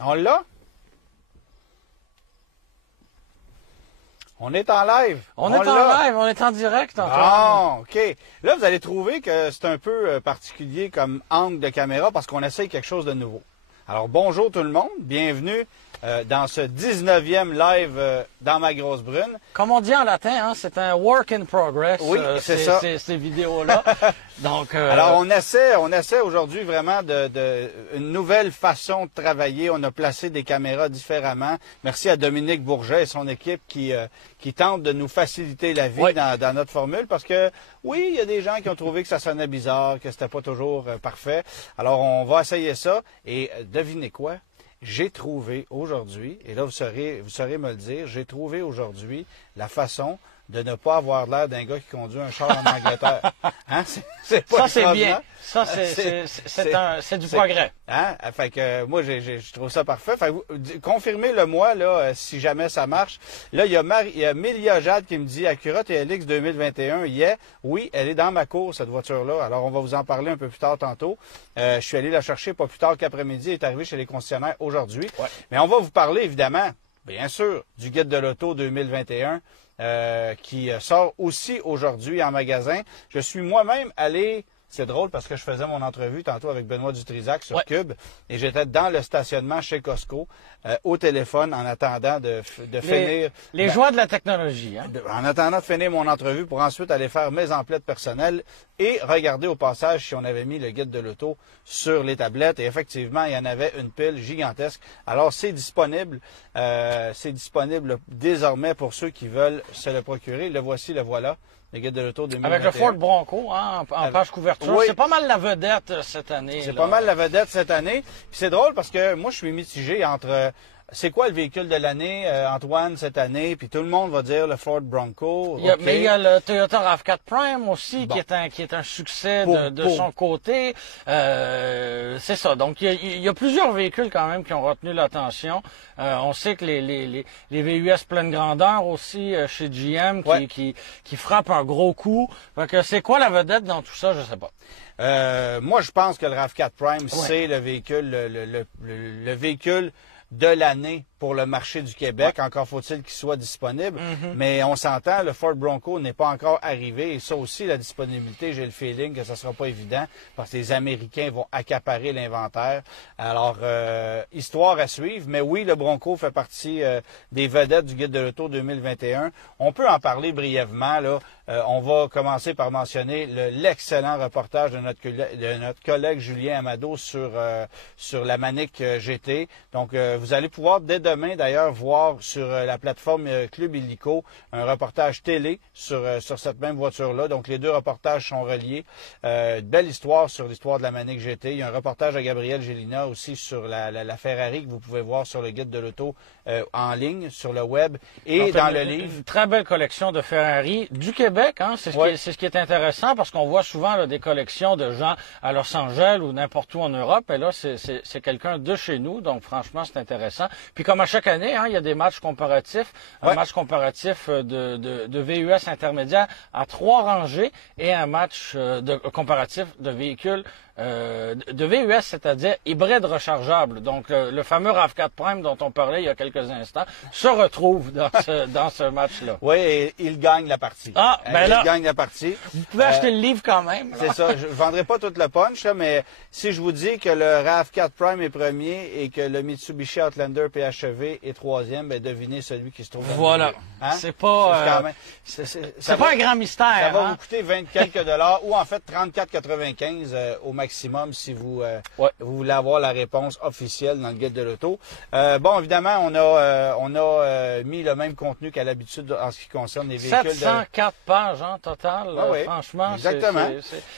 On l'a? On est en live. On est en live, on est en direct, Antoine. Ah, OK. Là, vous allez trouver que c'est un peu particulier comme angle de caméra parce qu'on essaye quelque chose de nouveau. Alors, bonjour tout le monde. Bienvenue dans ce 19e live dans ma grosse brune. Comme on dit en latin, hein, c'est un work in progress. Oui, c'est ça. Ces vidéos-là. Donc, alors, on essaie aujourd'hui vraiment une nouvelle façon de travailler. On a placé des caméras différemment. Merci à Dominique Bourget et son équipe qui tentent de nous faciliter la vie dans notre formule parce que, oui, il y a des gens qui ont trouvé que ça sonnait bizarre, que c'était pas toujours parfait. Alors, on va essayer ça et devinez quoi? J'ai trouvé aujourd'hui, et là vous saurez me le dire, j'ai trouvé aujourd'hui la façon de ne pas avoir l'air d'un gars qui conduit un char en Angleterre. Hein? C'est pas ça, c'est bien. Ça, c'est du progrès. Hein? Fait que moi, je trouve ça parfait. Fait que confirmez-le moi, là, si jamais ça marche. Là, il y a Milia Jade qui me dit Acura TLX 2021. Oui, elle est dans ma cour, cette voiture-là. Alors, on va vous en parler un peu plus tard tantôt. Je suis allé la chercher pas plus tard qu'après-midi. Elle est arrivée chez les concessionnaires aujourd'hui. Ouais. Mais on va vous parler, évidemment, bien sûr, du guide de l'auto 2021. Qui sort aussi aujourd'hui en magasin. Je suis moi-même allé, c'est drôle parce que je faisais mon entrevue tantôt avec Benoît Dutrisac sur Cube et j'étais dans le stationnement chez Costco au téléphone en attendant de finir... Les joies de la technologie. Hein? En attendant de finir mon entrevue pour ensuite aller faire mes emplettes personnelles et regarder au passage si on avait mis le guide de l'auto sur les tablettes. Et effectivement, il y en avait une pile gigantesque. Alors, c'est disponible désormais pour ceux qui veulent se le procurer. Le voici, le voilà. Le guide de l'auto 2021. Avec le Ford Bronco, hein, en page couverture. Oui. C'est pas mal la vedette cette année. C'est pas mal la vedette cette année. Puis c'est drôle parce que moi, je suis mitigé entre... C'est quoi le véhicule de l'année, Antoine, cette année? Puis tout le monde va dire le Ford Bronco. Mais il y a le Toyota RAV4 Prime aussi, qui est un succès de son côté. C'est ça. Donc, il y a plusieurs véhicules quand même qui ont retenu l'attention. On sait que les VUS pleine grandeur aussi chez GM qui frappent un gros coup. Donc, c'est quoi la vedette dans tout ça? Je sais pas. Moi, je pense que le RAV4 Prime, c'est le véhicule, le véhicule de l'année pour le marché du Québec. Ouais. Encore faut-il qu'il soit disponible. Mais on s'entend, le Ford Bronco n'est pas encore arrivé. Et ça aussi, la disponibilité, j'ai le feeling que ça sera pas évident parce que les Américains vont accaparer l'inventaire. Alors, histoire à suivre. Mais oui, le Bronco fait partie des vedettes du Guide de l'Auto 2021. On peut en parler brièvement, là. On va commencer par mentionner l'excellent reportage de notre collègue Julien Amado sur la Manic GT. Donc, vous allez pouvoir dès demain, d'ailleurs, voir sur la plateforme Club Illico un reportage télé sur cette même voiture-là. Donc, les deux reportages sont reliés. Belle histoire sur l'histoire de la Manic GT. Il y a un reportage à Gabriel Gélina aussi sur la Ferrari que vous pouvez voir sur le guide de l'auto en ligne, sur le web et dans le livre. Une très belle collection de Ferrari du Québec. Hein? C'est ce qui est intéressant parce qu'on voit souvent là, des collections de gens à Los Angeles ou n'importe où en Europe. Et là, c'est quelqu'un de chez nous. Donc, franchement, c'est intéressant. Puis comme à chaque année, hein, il y a des matchs comparatifs, un match comparatif de VUS intermédiaire à 3 rangées et un match comparatif de véhicules de VUS, c'est-à-dire hybride rechargeable. Donc le fameux RAV4 Prime dont on parlait il y a quelques instants se retrouve dans ce match-là. Oui, et il gagne la partie. Ah, ben là, il gagne la partie. Vous pouvez acheter le livre quand même. C'est ça. Je vendrai pas toute le punch, là, mais si je vous dis que le RAV4 Prime est premier et que le Mitsubishi Outlander PHEV est troisième, ben devinez celui qui se trouve. Voilà. Hein? C'est pas. C'est pas un grand mystère. Ça va vous coûter 20 quelques dollars ou en fait 34,95 au maximum si vous voulez avoir la réponse officielle dans le guide de l'auto. Bon, évidemment, on a mis le même contenu qu'à l'habitude en ce qui concerne les véhicules. 704 pages en total. Franchement, exactement.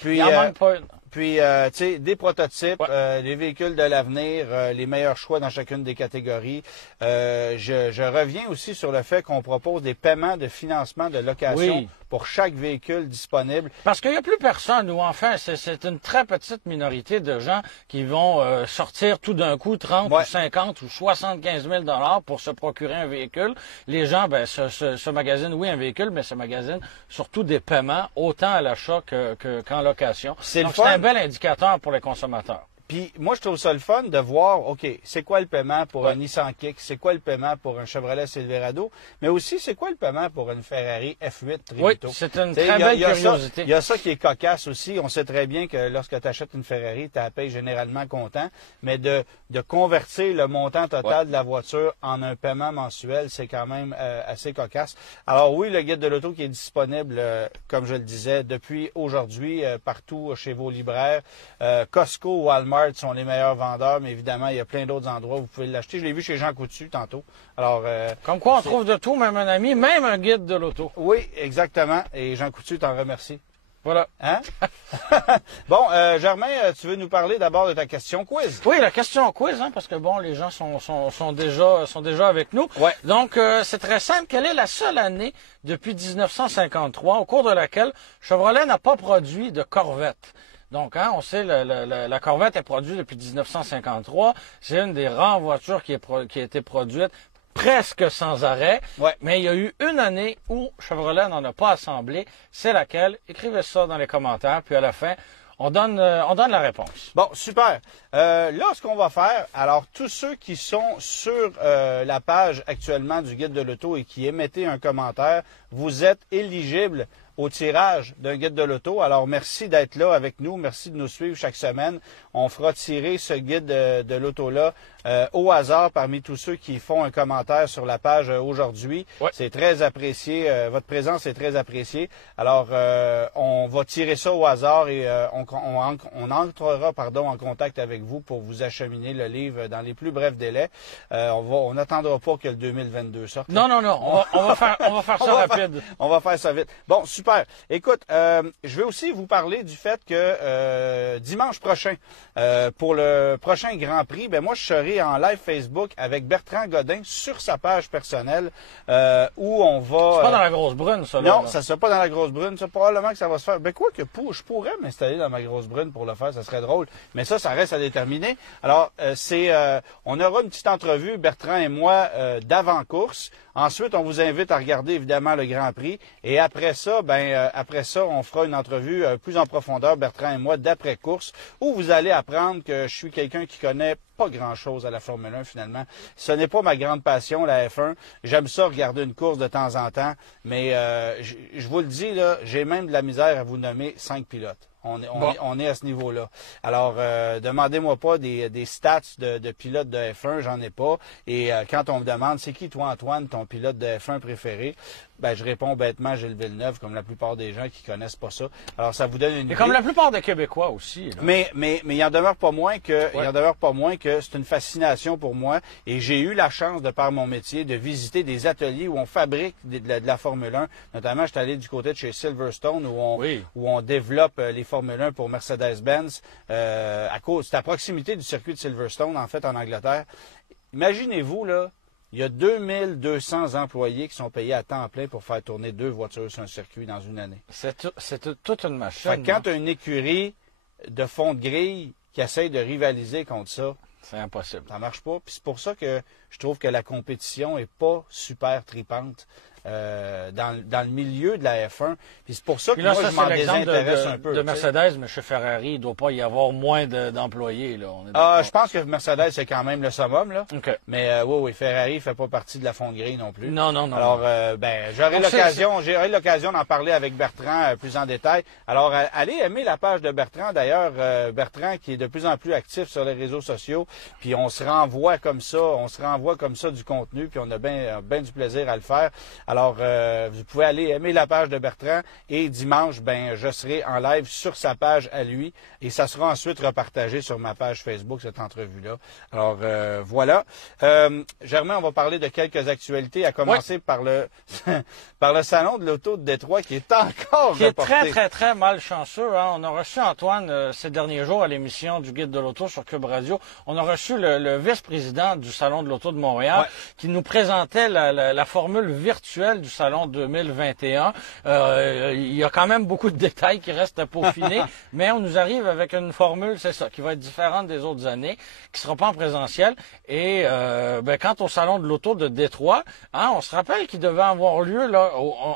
Puis, il en manque pas une. Puis, tu sais, des prototypes, les véhicules de l'avenir, les meilleurs choix dans chacune des catégories. Je reviens aussi sur le fait qu'on propose des paiements de financement de location pour chaque véhicule disponible. Parce qu'il n'y a plus personne, ou enfin, c'est une très petite minorité de gens qui vont sortir tout d'un coup 30 ou 50 ou 75 000 $ pour se procurer un véhicule. Les gens, se magasinent, un véhicule, mais se magasinent surtout des paiements, autant à l'achat qu'en location. Donc, c'est un bel indicateur pour les consommateurs. Puis moi, je trouve ça le fun de voir, OK, c'est quoi le paiement pour un Nissan Kick, c'est quoi le paiement pour un Chevrolet Silverado, mais aussi, c'est quoi le paiement pour une Ferrari F8 Tributo. Oui, c'est une très belle curiosité. Il y a ça qui est cocasse aussi. On sait très bien que lorsque tu achètes une Ferrari, tu la payes généralement comptant, mais de convertir le montant total de la voiture en un paiement mensuel, c'est quand même assez cocasse. Alors oui, le guide de l'auto qui est disponible, comme je le disais, depuis aujourd'hui, partout chez vos libraires. Costco, Walmart sont les meilleurs vendeurs, mais évidemment, il y a plein d'autres endroits où vous pouvez l'acheter. Je l'ai vu chez Jean Coutu tantôt. Alors, comme quoi, on trouve de tout, même un ami, même un guide de l'auto. Oui, exactement. Et Jean Coutu t'en remercie. Voilà. Hein? Bon, Germain, tu veux nous parler d'abord de ta question quiz? Oui, la question quiz, parce que bon, les gens sont déjà avec nous. Ouais. Donc, c'est très simple. Quelle est la seule année depuis 1953 au cours de laquelle Chevrolet n'a pas produit de Corvette? Donc, on sait, la Corvette est produite depuis 1953. C'est une des rares voitures qui a été produite presque sans arrêt. Ouais. Mais il y a eu une année où Chevrolet n'en a pas assemblé. C'est laquelle? Écrivez ça dans les commentaires. Puis à la fin, on donne la réponse. Bon, super. Là, ce qu'on va faire, alors tous ceux qui sont sur la page actuellement du Guide de l'auto et qui émettez un commentaire, vous êtes éligibles au tirage d'un guide de l'auto. Alors, merci d'être là avec nous. Merci de nous suivre chaque semaine. On fera tirer ce guide de l'auto-là au hasard parmi tous ceux qui font un commentaire sur la page aujourd'hui. Ouais. C'est très apprécié. Votre présence est très appréciée. Alors, on va tirer ça au hasard et on entrera en contact avec vous pour vous acheminer le livre dans les plus brefs délais. On n'attendra pas que le 2022 sorte. Non. On va faire ça rapide. On va faire ça vite. Bon, super. Écoute, je vais aussi vous parler du fait que dimanche prochain, pour le prochain Grand Prix, moi je serai en live Facebook avec Bertrand Godin sur sa page personnelle où on va... C'est pas dans la grosse brune, ça? Non, ça ne sera pas dans la grosse brune. Ça, probablement que ça va se faire. Quoi que je pourrais m'installer dans ma grosse brune pour le faire, ça serait drôle. Mais ça reste à déterminer. Alors, on aura une petite entrevue, Bertrand et moi, d'avant-course. Ensuite, on vous invite à regarder évidemment le Grand Prix. Et après ça, on fera une entrevue plus en profondeur, Bertrand et moi, d'après-course, où vous allez apprendre que je suis quelqu'un qui connaît pas grand-chose à la Formule 1 finalement. Ce n'est pas ma grande passion, la F1. J'aime ça regarder une course de temps en temps, mais je vous le dis, là, j'ai même de la misère à vous nommer 5 pilotes. On est à ce niveau-là. Alors, demandez-moi pas des stats de pilote de F1, j'en ai pas. Et quand on me demande, c'est qui toi, Antoine, ton pilote de F1 préféré? Je réponds bêtement Gilles Villeneuve, comme la plupart des gens qui connaissent pas ça. Alors, ça vous donne une idée. Et comme la plupart des Québécois aussi. Là. Mais il en demeure pas moins que c'est une fascination pour moi. Et j'ai eu la chance, de par mon métier, de visiter des ateliers où on fabrique de la Formule 1. Notamment, je suis allé du côté de chez Silverstone, où on développe les Formule 1 pour Mercedes-Benz. C'est à proximité du circuit de Silverstone, en fait, en Angleterre. Imaginez-vous, là, il y a 2200 employés qui sont payés à temps plein pour faire tourner 2 voitures sur un circuit dans une année. C'est toute une machine. Quand tu as une écurie de fond de grille qui essaye de rivaliser contre ça, c'est impossible. Ça marche pas. Puis c'est pour ça que je trouve que la compétition est pas super tripante. Dans le milieu de la F1. Puis c'est pour ça que moi, je m'en désintéresse un peu. De Mercedes, mais chez Ferrari, il ne doit pas y avoir moins d'employés. Je pense que Mercedes, c'est quand même le summum. Là. Okay. Mais oui, Ferrari ne fait pas partie de la fonderie non plus. Non. Alors, j'aurai l'occasion d'en parler avec Bertrand plus en détail. Alors, allez aimer la page de Bertrand. D'ailleurs, Bertrand qui est de plus en plus actif sur les réseaux sociaux. Puis on se renvoie comme ça du contenu. Puis on a bien du plaisir à le faire. Alors, vous pouvez aller aimer la page de Bertrand et dimanche, je serai en live sur sa page à lui et ça sera ensuite repartagé sur ma page Facebook, cette entrevue-là. Alors, voilà. Germain, on va parler de quelques actualités, à commencer par le Salon de l'Auto de Détroit qui est encore reporté. Qui est très, très, très malchanceux. On a reçu Antoine ces derniers jours à l'émission du Guide de l'Auto sur Cube Radio. On a reçu le vice-président du Salon de l'Auto de Montréal qui nous présentait la formule virtuelle habituel du salon 2021. Il y a quand même beaucoup de détails qui restent à peaufiner, mais on nous arrive avec une formule, c'est ça, qui va être différente des autres années, qui sera pas en présentiel. Et quant au salon de l'auto de Détroit, hein, on se rappelle qu'il devait avoir lieu là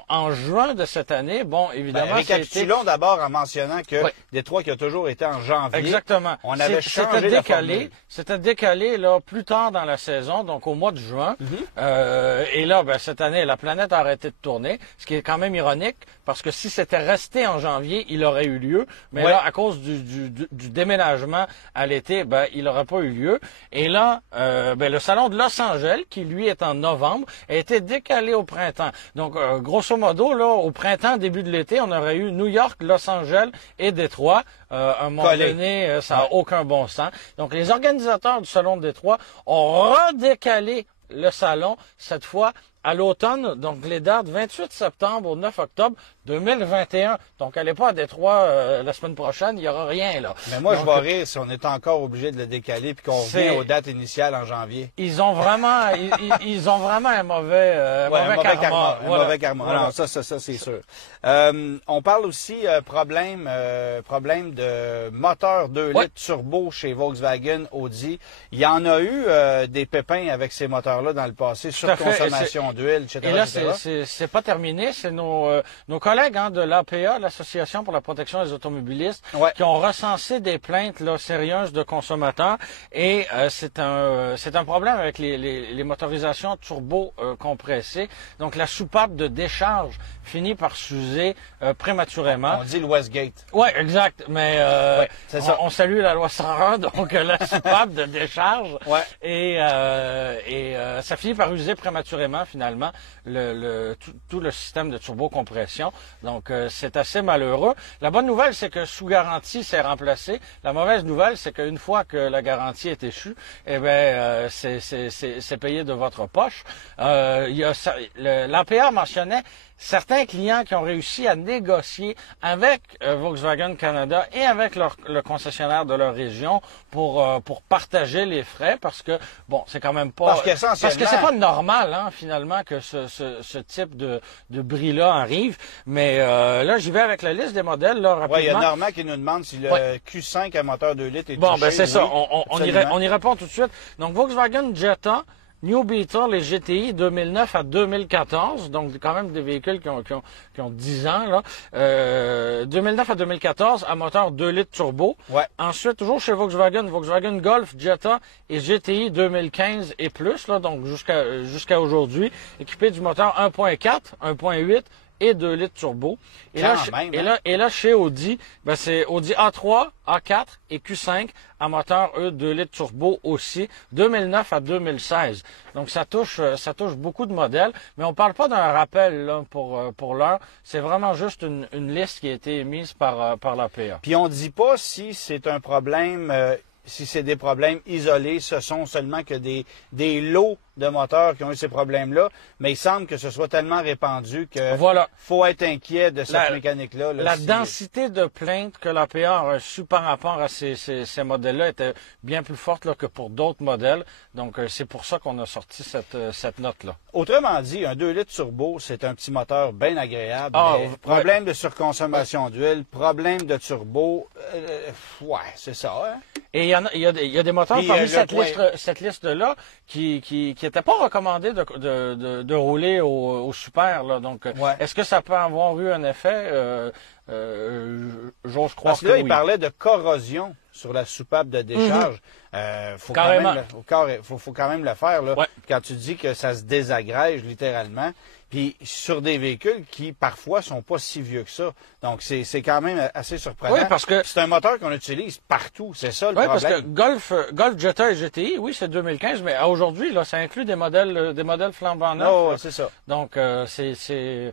en juin de cette année. Bon, évidemment, récapitulons d'abord en mentionnant que Détroit qui a toujours été en janvier. Exactement. On avait changé la formule. C'était décalé là plus tard dans la saison, donc au mois de juin. Et là, cette année, la planète a arrêté de tourner, ce qui est quand même ironique, parce que si c'était resté en janvier, il aurait eu lieu. Mais là, à cause du déménagement à l'été, il n'aurait pas eu lieu. Et là, le salon de Los Angeles, qui lui est en novembre, a été décalé au printemps. Donc, grosso modo, là, au printemps, début de l'été, on aurait eu New York, Los Angeles et Détroit. À un moment donné, ça n'a aucun bon sens. Donc, les organisateurs du salon de Détroit ont redécalé le salon, cette fois à l'automne, donc les dates 28 septembre au 9 octobre 2021. Donc, allez pas à Détroit la semaine prochaine, il n'y aura rien là. Mais moi, je vais rire si on est encore obligé de le décaler puis qu'on revient aux dates initiales en janvier. Ils ont vraiment, ils ont vraiment un mauvais karma. Un mauvais karma. Voilà. Non, ça, c'est sûr. On parle aussi problème de moteur 2 litres turbo chez Volkswagen, Audi. Il y en a eu des pépins avec ces moteurs-là dans le passé, surconsommation d'huile, etc. Et là, c'est pas terminé. C'est nos collègues de l'APA, l'Association pour la protection des automobilistes, qui ont recensé des plaintes là, sérieuses de consommateurs. Et c'est un problème avec les motorisations turbo compressées. Donc, la soupape de décharge finit par s'user prématurément. On dit le Westgate. Oui, exact. Mais on salue la loi 101, donc la soupape de décharge. Et ça finit par user prématurément, finalement, tout le système de turbocompression. Donc, c'est assez malheureux. La bonne nouvelle, c'est que sous garantie, c'est remplacé. La mauvaise nouvelle, c'est qu'une fois que la garantie est échue, c'est payé de votre poche. L'APA mentionnait certains clients qui ont réussi à négocier avec Volkswagen Canada et avec le concessionnaire de leur région pour partager les frais, parce que c'est quand même pas parce que c'est pas normal finalement que ce type de bris-là arrive. Mais là, j'y vais avec la liste des modèles là rapidement. Il y a Normand qui nous demande si le Q5 à moteur 2 litres est touché. C'est ça. On y répond tout de suite. Donc Volkswagen Jetta, New Beetle et GTI 2009 à 2014, donc quand même des véhicules qui ont 10 ans, là. 2009 à 2014 à moteur 2 litres turbo. Ensuite, toujours chez Volkswagen Golf, Jetta et GTI 2015 et plus, là, donc jusqu'à aujourd'hui, équipés du moteur 1.4, 1.8 et 2 litres turbo. Et là, chez Audi, c'est Audi A3, A4 et Q5 à moteur 2 litres turbo aussi, 2009 à 2016. Donc, ça touche beaucoup de modèles, mais on parle pas d'un rappel là, pour l'heure. C'est vraiment juste une liste qui a été émise par l'APA. Puis, on dit pas si c'est un problème... si c'est des problèmes isolés, ce sont seulement que des lots de moteurs qui ont eu ces problèmes-là, mais il semble que ce soit tellement répandu que faut être inquiet de cette mécanique-là. La densité de plaintes que l'APA a reçue par rapport à ces modèles-là était bien plus forte là, que pour d'autres modèles. Donc, c'est pour ça qu'on a sorti cette note-là. Autrement dit, un 2 litres turbo, c'est un petit moteur bien agréable. Problème de surconsommation d'huile, problème de turbo, c'est ça. Hein? Et il y a des moteurs parmi cette liste-là qui n'étaient pas recommandés de rouler au super. Là. Donc, est-ce que ça peut avoir eu un effet? J'ose croire que oui. Il parlait de corrosion sur la soupape de décharge. Faut quand même le faire. Là. Quand tu dis que ça se désagrège littéralement, puis sur des véhicules qui parfois sont pas si vieux que ça. Donc c'est quand même assez surprenant. Oui, parce que c'est un moteur qu'on utilise partout, c'est ça le problème. Oui, parce que Golf, Jetta et GTI, oui, c'est 2015, mais aujourd'hui là, ça inclut des modèles flambant neufs. C'est ça. Donc c'est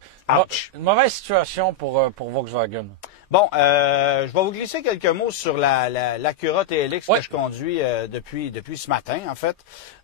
une mauvaise situation pour Volkswagen. Bon, je vais vous glisser quelques mots sur l'Acura TLX que je conduis depuis ce matin, en fait,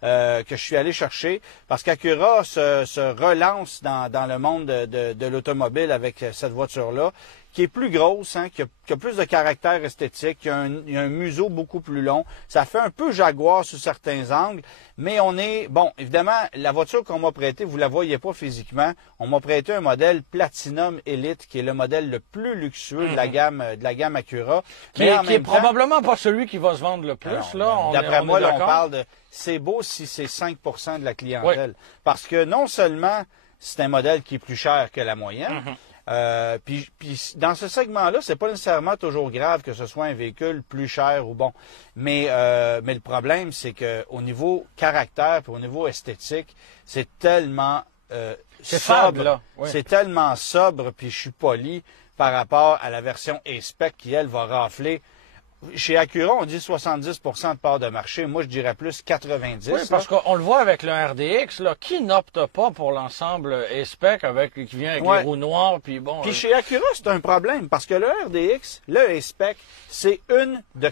que je suis allé chercher, parce qu'Acura se relance dans le monde de l'automobile avec cette voiture-là, qui est plus grosse, hein, qui a plus de caractère esthétique, qui a un museau beaucoup plus long. Ça fait un peu Jaguar sous certains angles, mais on est... Bon, évidemment, la voiture qu'on m'a prêtée, vous la voyez pas physiquement. On m'a prêté un modèle Platinum Elite, qui est le modèle le plus luxueux de la gamme Acura. Qui est probablement pas celui qui va se vendre le plus. D'après moi, là, on parle de... C'est beau si c'est 5% de la clientèle. Oui. Parce que non seulement c'est un modèle qui est plus cher que la moyenne, puis dans ce segment-là, c'est pas nécessairement toujours grave que ce soit un véhicule plus cher ou bon. Mais le problème, c'est que au niveau caractère et au niveau esthétique, c'est tellement sobre. Là. Oui. C'est tellement sobre, puis je suis poli par rapport à la version E-Spec qui, elle, va rafler. Chez Acura, on dit 70% de part de marché. Moi, je dirais plus 90%. Oui, parce qu'on le voit avec le RDX, là, qui n'opte pas pour l'ensemble E-Spec qui vient avec les roues noires, puis bon... Puis chez Acura, c'est un problème, parce que le RDX, le E-Spec, c'est une de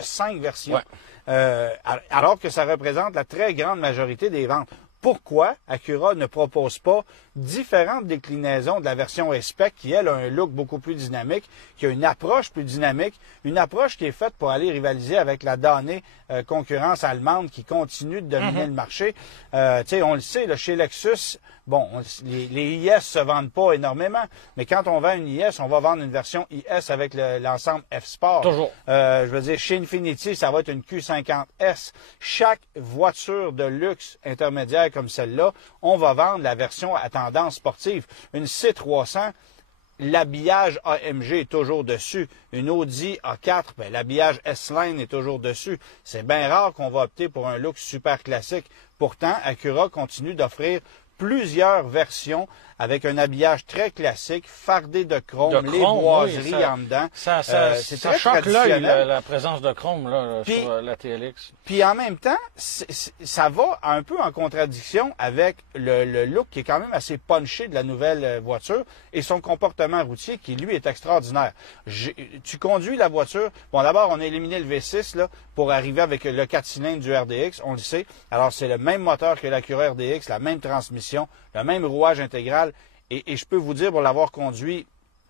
5 versions. Ouais. Alors que ça représente la très grande majorité des ventes. Pourquoi Acura ne propose pas différentes déclinaisons de la version E-Spec qui, elle, a un look beaucoup plus dynamique, qui a une approche plus dynamique, une approche qui est faite pour aller rivaliser avec la damnée concurrence allemande qui continue de dominer le marché. On le sait, là, chez Lexus, bon, les IS se vendent pas énormément, mais quand on vend une IS, on va vendre une version IS avec l'ensemble F-Sport. Toujours. Je veux dire, chez Infiniti, ça va être une Q50S. Chaque voiture de luxe intermédiaire comme celle-là, on va vendre la version à tendance sportive. Une C300, l'habillage AMG est toujours dessus. Une Audi A4, ben, l'habillage S-Line est toujours dessus. C'est bien rare qu'on va opter pour un look super classique. Pourtant, Acura continue d'offrir plusieurs versions avec un habillage très classique, fardé de chrome, les boiseries en dedans. Ça choque l'œil, la présence de chrome là, sur la TLX. Puis en même temps, ça va un peu en contradiction avec le look qui est quand même assez punché de la nouvelle voiture et son comportement routier qui, lui, est extraordinaire. Tu conduis la voiture. Bon, d'abord, on a éliminé le V6 là, pour arriver avec le 4 cylindres du RDX, on le sait. Alors, c'est le même moteur que l'Acura RDX, la même transmission, le même rouage intégral. Et je peux vous dire, pour l'avoir conduit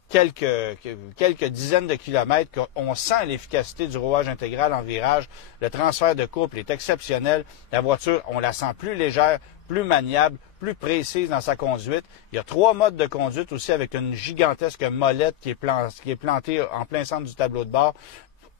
quelques dizaines de kilomètres, qu'on sent l'efficacité du rouage intégral en virage. Le transfert de couple est exceptionnel. La voiture, on la sent plus légère, plus maniable, plus précise dans sa conduite. Il y a 3 modes de conduite aussi avec une gigantesque molette qui est plantée en plein centre du tableau de bord.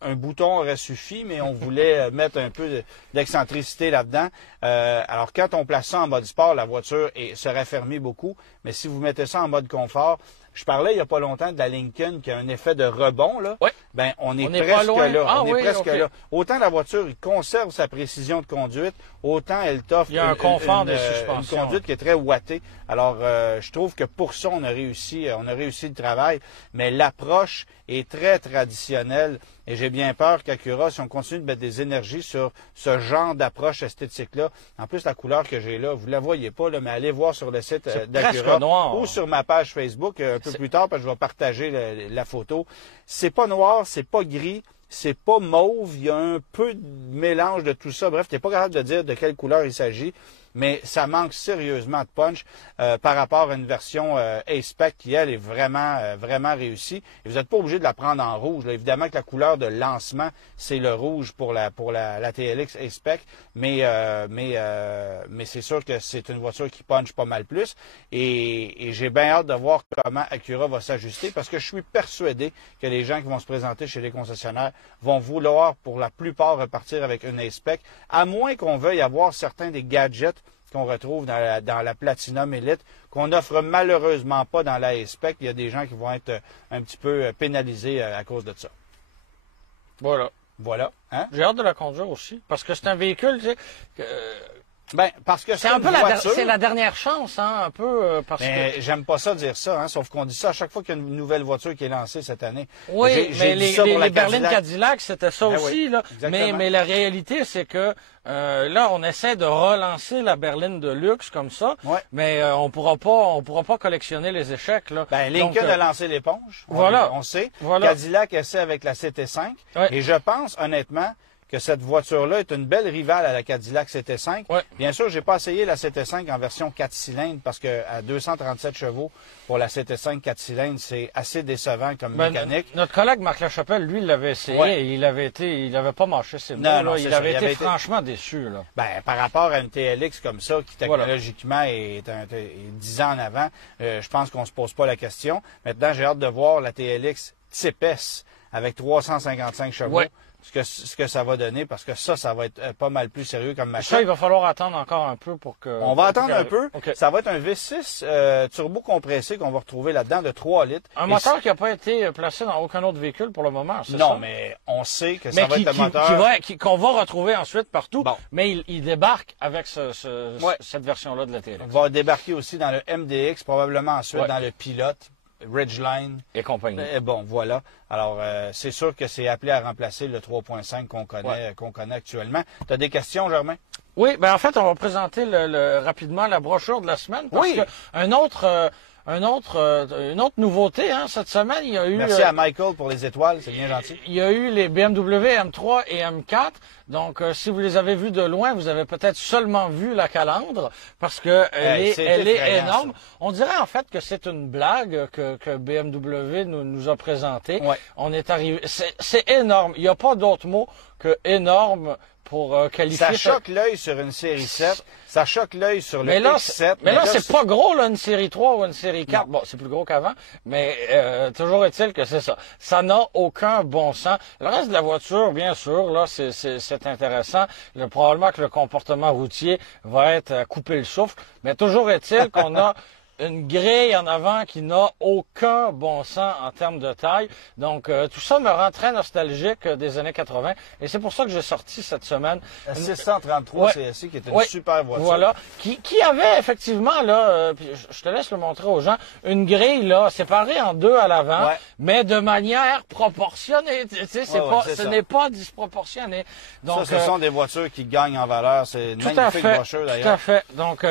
Un bouton aurait suffi, mais on voulait mettre un peu d'excentricité là-dedans. Alors, quand on place ça en mode sport, la voiture se raffermit beaucoup. Mais si vous mettez ça en mode confort, je parlais il n'y a pas longtemps de la Lincoln qui a un effet de rebond, là. Oui. Ben, on est presque là. On est presque là. Autant la voiture, il conserve sa précision de conduite, autant elle t'offre une conduite qui est très wattée. Alors, je trouve que pour ça, on a réussi le travail. Mais l'approche est très traditionnelle. Et j'ai bien peur qu'Acura, si on continue de mettre des énergies sur ce genre d'approche esthétique-là, en plus, la couleur que j'ai là, vous la voyez pas, là, mais allez voir sur le site d'Acura ou sur ma page Facebook un peu plus tard, parce que je vais partager la photo. C'est pas noir, c'est pas gris, c'est pas mauve, il y a un peu de mélange de tout ça. Bref, tu n'es pas capable de dire de quelle couleur il s'agit, mais ça manque sérieusement de punch par rapport à une version A-Spec qui, elle, est vraiment réussie. Et vous n'êtes pas obligé de la prendre en rouge. Là. Évidemment que la couleur de lancement, c'est le rouge pour la TLX A-Spec, mais c'est sûr que c'est une voiture qui punch pas mal plus. Et j'ai bien hâte de voir comment Acura va s'ajuster, parce que je suis persuadé que les gens qui vont se présenter chez les concessionnaires vont vouloir, pour la plupart, repartir avec une A-Spec, à moins qu'on veuille avoir certains des gadgets qu'on retrouve dans la Platinum Elite, qu'on n'offre malheureusement pas dans la A-Spec. Il y a des gens qui vont être un petit peu pénalisés à cause de ça. Voilà. Hein? J'ai hâte de la conduire aussi, parce que c'est un véhicule, tu sais, ben, parce que c'est un peu c'est la dernière chance, hein, un peu, parce que... J'aime pas ça dire ça, hein, sauf qu'on dit ça à chaque fois qu'il y a une nouvelle voiture qui est lancée cette année. Oui, mais les berlines Cadillac, c'était ça aussi, là. Mais la réalité, c'est que, là, on essaie de relancer la berline de luxe comme ça, mais on pourra pas collectionner les échecs, là. Ben, Lincoln a lancé l'éponge. On sait. Cadillac essaie avec la CT5. Et je pense, honnêtement, que cette voiture-là est une belle rivale à la Cadillac CT5. Ouais. Bien sûr, j'ai pas essayé la CT5 en version 4 cylindres parce que à 237 chevaux pour la CT5 4 cylindres, c'est assez décevant comme mécanique. Notre collègue Marc Lachapelle, lui, il l'avait essayé et il avait pas mâché ses mots. Il avait été franchement déçu. Là. Ben, par rapport à une TLX comme ça, qui technologiquement est 10 ans en avant, je pense qu'on se pose pas la question. Maintenant, j'ai hâte de voir la TLX type S avec 355 chevaux. Ouais. Ce que ça va donner, parce que ça va être pas mal plus sérieux comme machine. Ça, il va falloir attendre encore un peu pour que... On va attendre un peu. Okay. Ça va être un V6 turbo compressé qu'on va retrouver là-dedans de 3 litres. Un moteur qui n'a pas été placé dans aucun autre véhicule pour le moment, c'est ça? Non, mais on sait que ça va être un moteur... qu'on va retrouver ensuite partout, bon. Mais il débarque avec cette version-là de la TLX. On va débarquer aussi dans le MDX, probablement ensuite dans le Pilote. Ridgeline. Et compagnie. Et bon, voilà. Alors, c'est sûr que c'est appelé à remplacer le 3.5 qu'on connaît actuellement. Tu as des questions, Germain? Oui, ben en fait, on va présenter rapidement la brochure de la semaine. Parce que une autre nouveauté, hein, cette semaine, il y a eu... Merci à Michael pour les étoiles, c'est bien gentil. Il y a eu les BMW M3 et M4. Donc, si vous les avez vus de loin, vous avez peut-être seulement vu la calandre parce que elle est énorme. Ça. On dirait en fait que c'est une blague que BMW nous a présentée. Ouais. On est arrivé, c'est énorme. Il n'y a pas d'autre mot que énorme pour qualifier. Ça choque l'œil sur une série 7. Ça choque l'œil sur le X7. Mais là, c'est pas gros, là, une série 3 ou une série 4. Non. Bon, c'est plus gros qu'avant, mais toujours est-il que c'est ça. Ça n'a aucun bon sens. Le reste de la voiture, bien sûr, là, c'est intéressant. Probablement que le comportement routier va être à couper le souffle, mais toujours est-il qu'on a une grille en avant qui n'a aucun bon sens en termes de taille. Donc, tout ça me rend très nostalgique des années 80. Et c'est pour ça que j'ai sorti cette semaine... La 633 CSI, qui est une super voiture. Voilà. Qui avait effectivement, là, je te laisse le montrer aux gens, une grille, là, séparée en deux à l'avant, mais de manière proportionnée. Tu sais, ce n'est pas disproportionné. Donc, ça, ce sont des voitures qui gagnent en valeur. C'est une magnifique voiture, d'ailleurs. Tout à fait. Donc,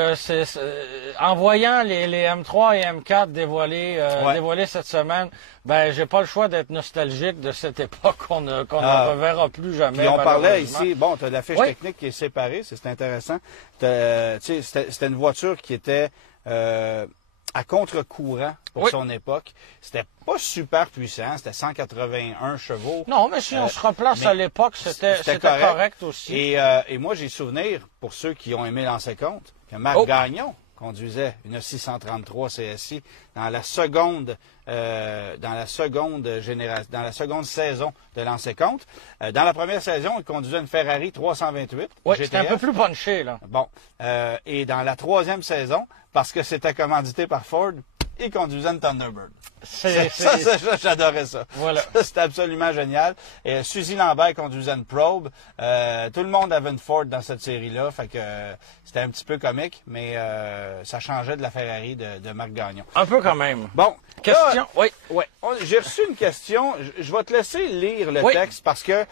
en voyant les M3 et M4 dévoilés cette semaine, ben j'ai pas le choix d'être nostalgique de cette époque qu'on ne reverra plus jamais. Puis on parlait ici, bon, tu as la fiche technique qui est séparée, c'est intéressant. C'était une voiture qui était à contre-courant pour son époque. C'était pas super puissant, c'était 181 chevaux. Non, mais si on se replace à l'époque, c'était correct aussi. Et moi, j'ai souvenir, pour ceux qui ont aimé Lancer Compte, que Marc Gagnon conduisait une 633 CSI dans la seconde saison de Lancer Compte. Dans la première saison, il conduisait une Ferrari 328. Oui, c'était un peu plus punché, là. Bon. Et dans la troisième saison, parce que c'était commandité par Ford, il conduisait une Thunderbird. J'adorais ça. Voilà. C'était absolument génial. Et Suzy Lambert conduisait une Probe. Tout le monde avait une Ford dans cette série-là. Fait que c'était un petit peu comique, mais ça changeait de la Ferrari de Marc Gagnon. Un peu quand même. Bon. Question? Oui. J'ai reçu une question. Je vais te laisser lire le texte parce que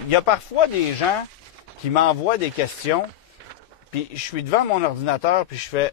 il y a parfois des gens qui m'envoient des questions, puis je suis devant mon ordinateur, puis je fais...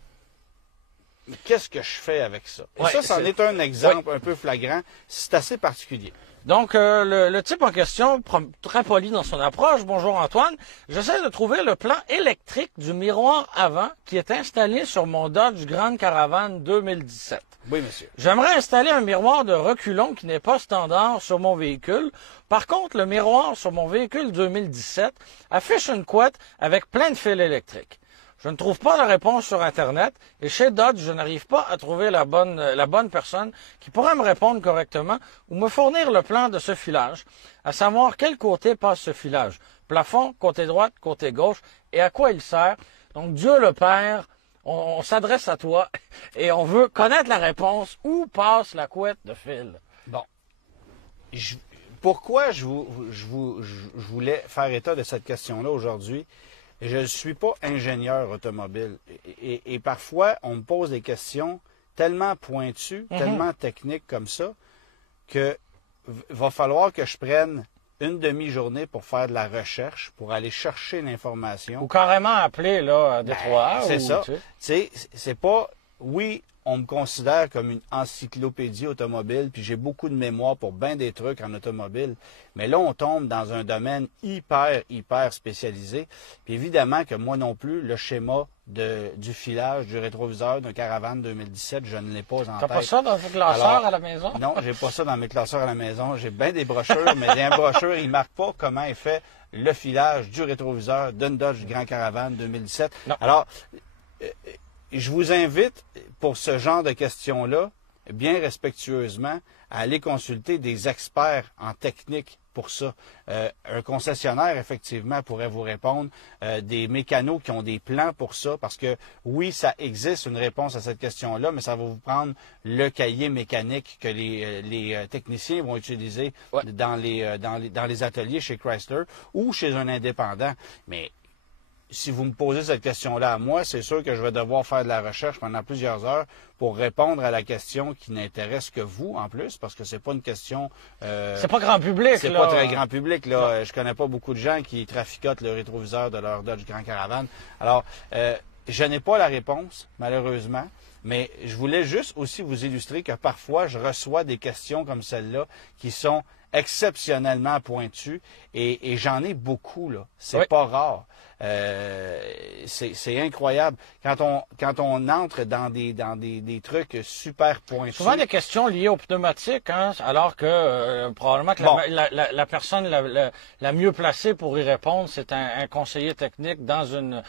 Qu'est-ce que je fais avec ça? Et ça, c'en est un exemple un peu flagrant. C'est assez particulier. Donc, le type en question, très poli dans son approche, bonjour Antoine, j'essaie de trouver le plan électrique du miroir avant qui est installé sur mon Dodge Grand Caravan 2017. Oui, monsieur. J'aimerais installer un miroir de reculons qui n'est pas standard sur mon véhicule. Par contre, le miroir sur mon véhicule 2017 affiche une couette avec plein de fils électriques. Je ne trouve pas la réponse sur Internet et chez Dodge, je n'arrive pas à trouver la bonne personne qui pourrait me répondre correctement ou me fournir le plan de ce filage, à savoir quel côté passe ce filage, plafond, côté droite, côté gauche et à quoi il sert. Donc Dieu le Père, on s'adresse à toi et on veut connaître la réponse où passe la couette de fil. Bon. Pourquoi je voulais faire état de cette question-là aujourd'hui? Je ne suis pas ingénieur automobile. Et parfois, on me pose des questions tellement pointues, tellement techniques comme ça, que va falloir que je prenne une demi-journée pour faire de la recherche, pour aller chercher l'information. Ou carrément appeler là, à Détroit. C'est ça. Tu sais, c'est pas oui, on me considère comme une encyclopédie automobile, puis j'ai beaucoup de mémoire pour bien des trucs en automobile. Mais là, on tombe dans un domaine hyper spécialisé. Puis évidemment que moi non plus, le schéma du filage du rétroviseur d'un Caravane 2017, je ne l'ai pas en tête. T'as pas ça dans tes classeurs à la maison? Non, j'ai pas ça dans mes classeurs à la maison. J'ai bien des brochures, mais les brochures, ils marquent pas comment est fait le filage du rétroviseur d'une Dodge Grand Caravan 2017. Non. Alors, je vous invite, pour ce genre de questions-là, bien respectueusement, à aller consulter des experts en technique pour ça. Un concessionnaire, effectivement, pourrait vous répondre, des mécanos qui ont des plans pour ça, parce que oui, ça existe une réponse à cette question-là, mais ça va vous prendre le cahier mécanique que les techniciens vont utiliser dans les ateliers chez Chrysler ou chez un indépendant. Mais si vous me posez cette question-là à moi, c'est sûr que je vais devoir faire de la recherche pendant plusieurs heures pour répondre à la question qui n'intéresse que vous, en plus, parce que c'est pas une question... c'est pas grand public, c'est là. pas très grand public, là. Je connais pas beaucoup de gens qui traficotent le rétroviseur de leur Dodge Grand Caravan. Alors, je n'ai pas la réponse, malheureusement, mais je voulais juste aussi vous illustrer que parfois, je reçois des questions comme celle-là qui sont exceptionnellement pointues et j'en ai beaucoup, là. C'est pas rare. C'est incroyable. Quand on entre dans des trucs super pointus. Souvent des questions liées aux pneumatiques, hein, alors que probablement que la personne la mieux placée pour y répondre, c'est un conseiller technique dans un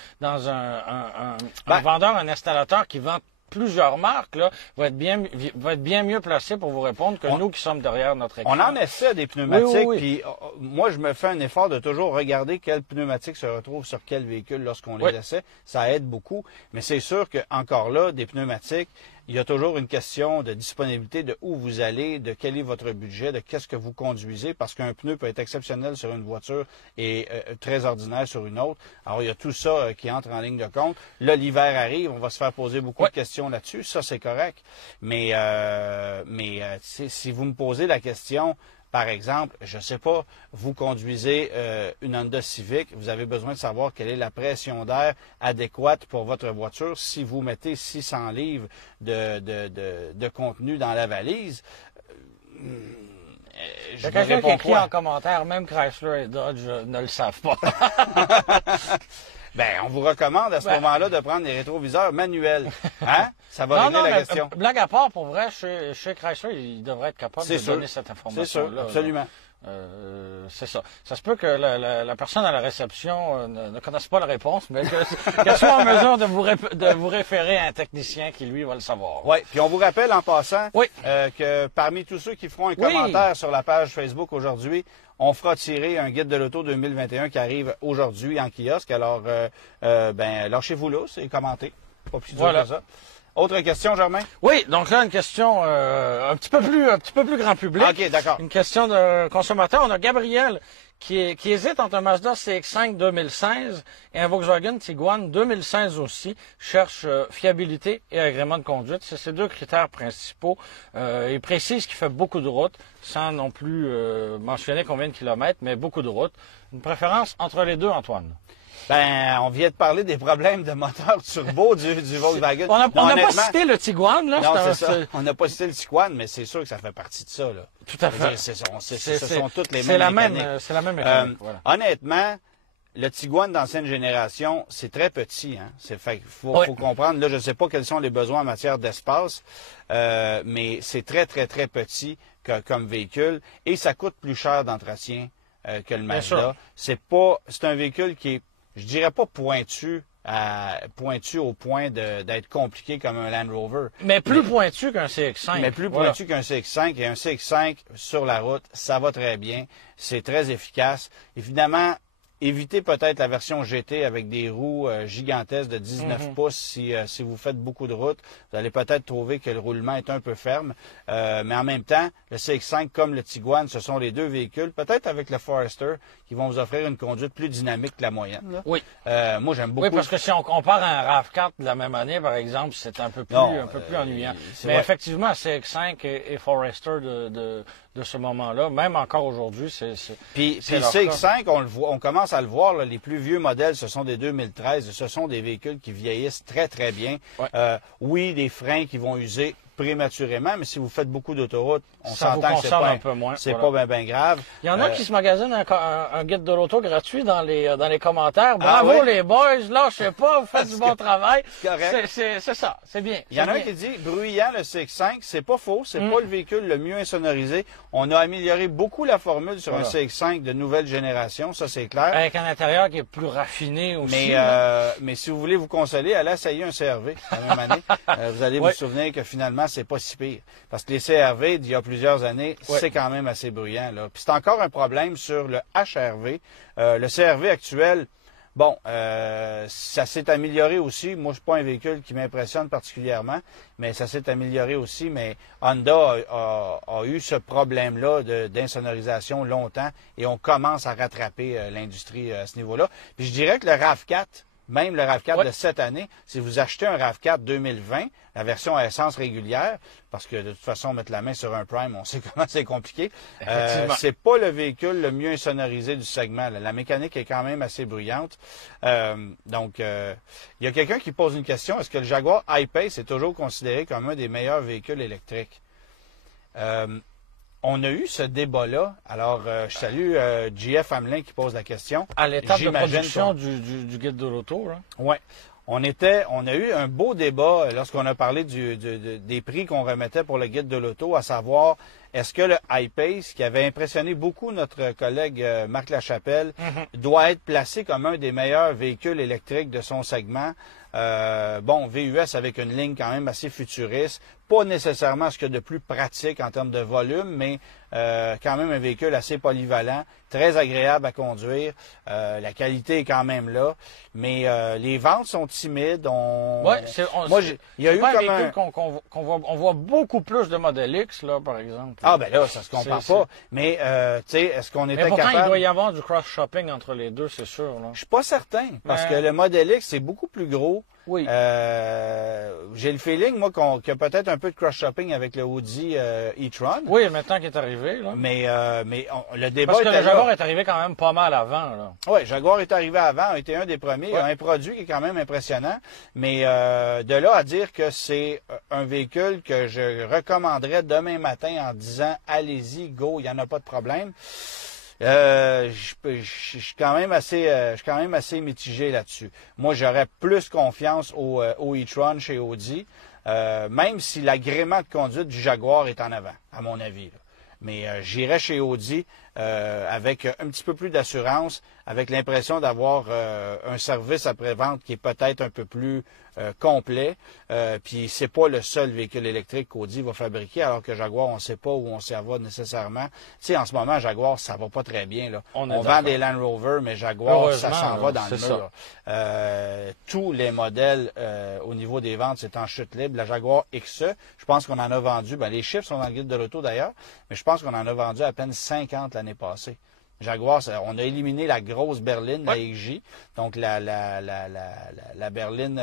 vendeur, un installateur qui vend plusieurs marques, là, va être bien mieux placé pour vous répondre que nous qui sommes derrière notre écran. On en essaie des pneumatiques, oui. Puis moi, je me fais un effort de toujours regarder quel pneumatique se retrouve sur quel véhicule lorsqu'on les essaie. Ça aide beaucoup, mais c'est sûr que encore là, des pneumatiques, il y a toujours une question de disponibilité, de où vous allez, de quel est votre budget, de qu'est-ce que vous conduisez, parce qu'un pneu peut être exceptionnel sur une voiture et très ordinaire sur une autre. Alors, il y a tout ça qui entre en ligne de compte. Là, l'hiver arrive, on va se faire poser beaucoup de questions là-dessus. Ça, c'est correct. Mais si vous me posez la question... Par exemple, je ne sais pas, vous conduisez une Honda Civic, vous avez besoin de savoir quelle est la pression d'air adéquate pour votre voiture. Si vous mettez 600 livres de contenu dans la valise, il y a quelqu'un qui écrit en commentaire, même Chrysler et Dodge ne le savent pas. Ben, on vous recommande à ce moment-là de prendre des rétroviseurs manuels. Hein? Ça va régler la question. Blague à part, pour vrai, chez Chrysler, ils devraient être capables de donner cette information-là. C'est sûr, absolument. C'est ça. Ça se peut que la personne à la réception ne connaisse pas la réponse, mais qu'elle soit en mesure de vous référer à un technicien qui, lui, va le savoir. Oui, puis on vous rappelle en passant que parmi tous ceux qui feront un commentaire sur la page Facebook aujourd'hui, on fera tirer un guide de l'auto 2021 qui arrive aujourd'hui en kiosque. Alors, lâchez-vous là, c'est commenté. Pas plus dur que ça. Autre question, Germain? Oui, donc là, une question un petit peu plus grand public. OK, d'accord. Une question de consommateur. On a Gabriel qui hésite entre un Mazda CX-5 2016 et un Volkswagen Tiguan 2016 aussi, cherche fiabilité et agrément de conduite. C'est ces deux critères principaux. Il précise qu'il fait beaucoup de routes, sans non plus mentionner combien de kilomètres, mais beaucoup de routes. Une préférence entre les deux, Antoine? Ben, on vient de parler des problèmes de moteur turbo du Volkswagen. On n'a pas cité le Tiguan, là. Non, c'est ça. On n'a pas cité le Tiguan, mais c'est sûr que ça fait partie de ça, là. Tout à fait. Ce sont toutes les mêmes mécaniques. C'est la même mécanique, voilà. Honnêtement, le Tiguan d'ancienne génération, c'est très petit, hein. Faut comprendre. Là, je ne sais pas quels sont les besoins en matière d'espace, mais c'est très petit comme véhicule et ça coûte plus cher d'entretien que le Mazda. C'est un véhicule qui est, je dirais pas pointu au point d'être compliqué comme un Land Rover. Mais plus pointu qu'un CX-5. Mais plus pointu qu'un CX-5. Et un CX-5 sur la route, ça va très bien. C'est très efficace. Évidemment, évitez peut-être la version GT avec des roues gigantesques de 19 pouces si vous faites beaucoup de routes. Vous allez peut-être trouver que le roulement est un peu ferme. Mais en même temps, le CX-5 comme le Tiguan, ce sont les deux véhicules, peut-être avec le Forester, qui vont vous offrir une conduite plus dynamique que la moyenne. Là. Oui. Moi, j'aime beaucoup. Oui, parce que si on compare un RAV4 de la même année, par exemple, c'est un peu plus ennuyant. Mais effectivement, CX-5 et Forester de ce moment-là. Même encore aujourd'hui, Puis le CX-5, on commence à le voir, là, les plus vieux modèles, ce sont des 2013. Ce sont des véhicules qui vieillissent très, très bien. Ouais. Oui, des freins qui vont user prématurément, mais si vous faites beaucoup d'autoroutes, on ça s'entend que c'est pas bien grave. Il y en a qui se magasinent un guide de l'auto gratuit dans les commentaires. Bravo oui? Les boys, là, je sais pas, vous faites du bon travail. Correct. C'est ça, c'est bien. Il y en a un qui dit, bruyant le CX-5, c'est pas faux, c'est pas le véhicule le mieux insonorisé. On a amélioré beaucoup la formule sur un CX-5 de nouvelle génération, ça c'est clair. Avec un intérieur qui est plus raffiné aussi. Mais si vous voulez vous consoler, allez essayer un CR-V la même année. Vous allez vous souvenir que finalement, c'est pas si pire. Parce que les CR-V, d'il y a plusieurs années, c'est quand même assez bruyant, là. Puis c'est encore un problème sur le HR-V. Le CR-V actuel, bon, ça s'est amélioré aussi. Moi, je suis pas un véhicule qui m'impressionne particulièrement, mais ça s'est amélioré aussi. Mais Honda a eu ce problème-là d'insonorisation longtemps et on commence à rattraper l'industrie à ce niveau-là. Puis je dirais que le RAV4, même le RAV4 de cette année, si vous achetez un RAV4 2020, la version à essence régulière, parce que de toute façon, mettre la main sur un Prime, on sait comment c'est compliqué. C'est pas le véhicule le mieux insonorisé du segment. Là. La mécanique est quand même assez bruyante. Donc, il y a quelqu'un qui pose une question. Est-ce que le Jaguar I-Pace est toujours considéré comme un des meilleurs véhicules électriques? On a eu ce débat-là. Alors, je salue JF Hamelin qui pose la question. À l'étape de production du guide de l'auto. Oui. On a eu un beau débat lorsqu'on a parlé des prix qu'on remettait pour le guide de l'auto, à savoir, est-ce que le I-Pace, qui avait impressionné beaucoup notre collègue Marc Lachapelle, doit être placé comme un des meilleurs véhicules électriques de son segment? VUS avec une ligne quand même assez futuriste, pas nécessairement ce qu'il y a de plus pratique en termes de volume, mais quand même un véhicule assez polyvalent, très agréable à conduire. La qualité est quand même là, mais les ventes sont timides. Il y a eu un comme véhicule on voit beaucoup plus de modèle X là, par exemple. Ah ben là, ça se compare pas. Mais tu sais, est-ce qu'on était capable? Il doit y avoir du cross-shopping entre les deux, c'est sûr. Là. Je suis pas certain, parce que le modèle X c'est beaucoup plus gros. Oui. J'ai le feeling, moi, qu'il y a peut-être un peu de cross-shopping avec le Audi e-tron. Oui, maintenant qu'il est arrivé. Là. Mais le débat parce que le Jaguar est arrivé quand même pas mal avant. Oui, Jaguar est arrivé avant, a été un des premiers. Ouais. Un produit qui est quand même impressionnant. Mais de là à dire que c'est un véhicule que je recommanderais demain matin en disant « Allez-y, go, il n'y en a pas de problème ». Je suis quand même assez mitigé là-dessus. Moi, j'aurais plus confiance au e-tron chez Audi, même si l'agrément de conduite du Jaguar est en avant, à mon avis. Là. Mais j'irais chez Audi avec un petit peu plus d'assurance, avec l'impression d'avoir un service après-vente qui est peut-être un peu plus complet. Puis c'est pas le seul véhicule électrique qu'Audi va fabriquer, alors que Jaguar, on ne sait pas où on s'y va nécessairement. Tu sais, en ce moment, Jaguar, ça va pas très bien. Là. On vend des Land Rover, mais Jaguar, ça s'en va dans le mur. Tous les modèles au niveau des ventes, c'est en chute libre. La Jaguar XE, je pense qu'on en a vendu, les chiffres sont dans le guide de l'auto d'ailleurs, mais je pense qu'on en a vendu à peine 50 l'année passée. Jaguar, on a éliminé la grosse berline, la XJ, donc la berline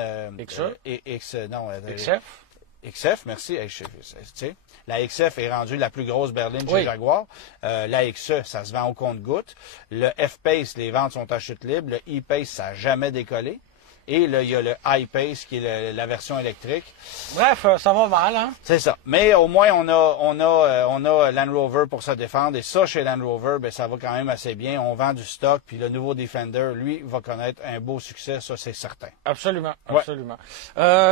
XF, merci. La XF est rendue la plus grosse berline chez Jaguar. La XE, ça se vend au compte-gouttes. Le F-Pace, les ventes sont à chute libre. Le E-Pace, ça n'a jamais décollé. Et là, il y a le I-Pace qui est la version électrique. Bref, ça va mal, hein? C'est ça. Mais au moins, on a Land Rover pour se défendre. Et ça, chez Land Rover, ça va quand même assez bien. On vend du stock. Puis le nouveau Defender, lui, va connaître un beau succès. Ça, c'est certain. Absolument. Absolument.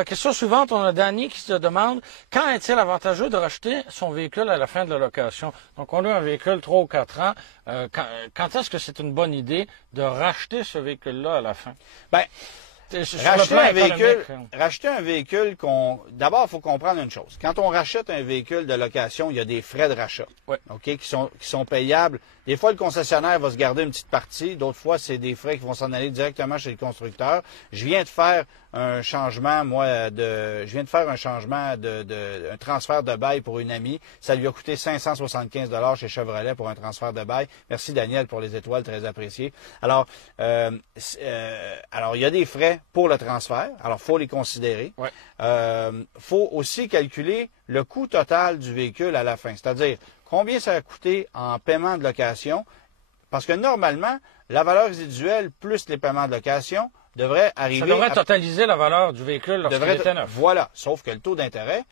Question suivante. On a Danny qui se demande, quand est-il avantageux de racheter son véhicule à la fin de la location? Donc, on a un véhicule 3 ou 4 ans. Quand est-ce que c'est une bonne idée de racheter ce véhicule-là à la fin? Racheter un véhicule D'abord, il faut comprendre une chose. Quand on rachète un véhicule de location, il y a des frais de rachat, qui sont payables. Des fois, le concessionnaire va se garder une petite partie. D'autres fois, c'est des frais qui vont s'en aller directement chez le constructeur. Je viens de faire un changement, un transfert de bail pour une amie. Ça lui a coûté 575 $ chez Chevrolet pour un transfert de bail. Merci Daniel pour les étoiles, très apprécié. Alors, il y a des frais pour le transfert. Alors, faut les considérer. Faut aussi calculer le coût total du véhicule à la fin. C'est-à-dire, combien ça a coûté en paiement de location, parce que normalement, la valeur résiduelle plus les paiements de location devrait arriver... Ça devrait totaliser la valeur du véhicule lorsqu'il était neuf. Voilà, sauf que le taux d'intérêt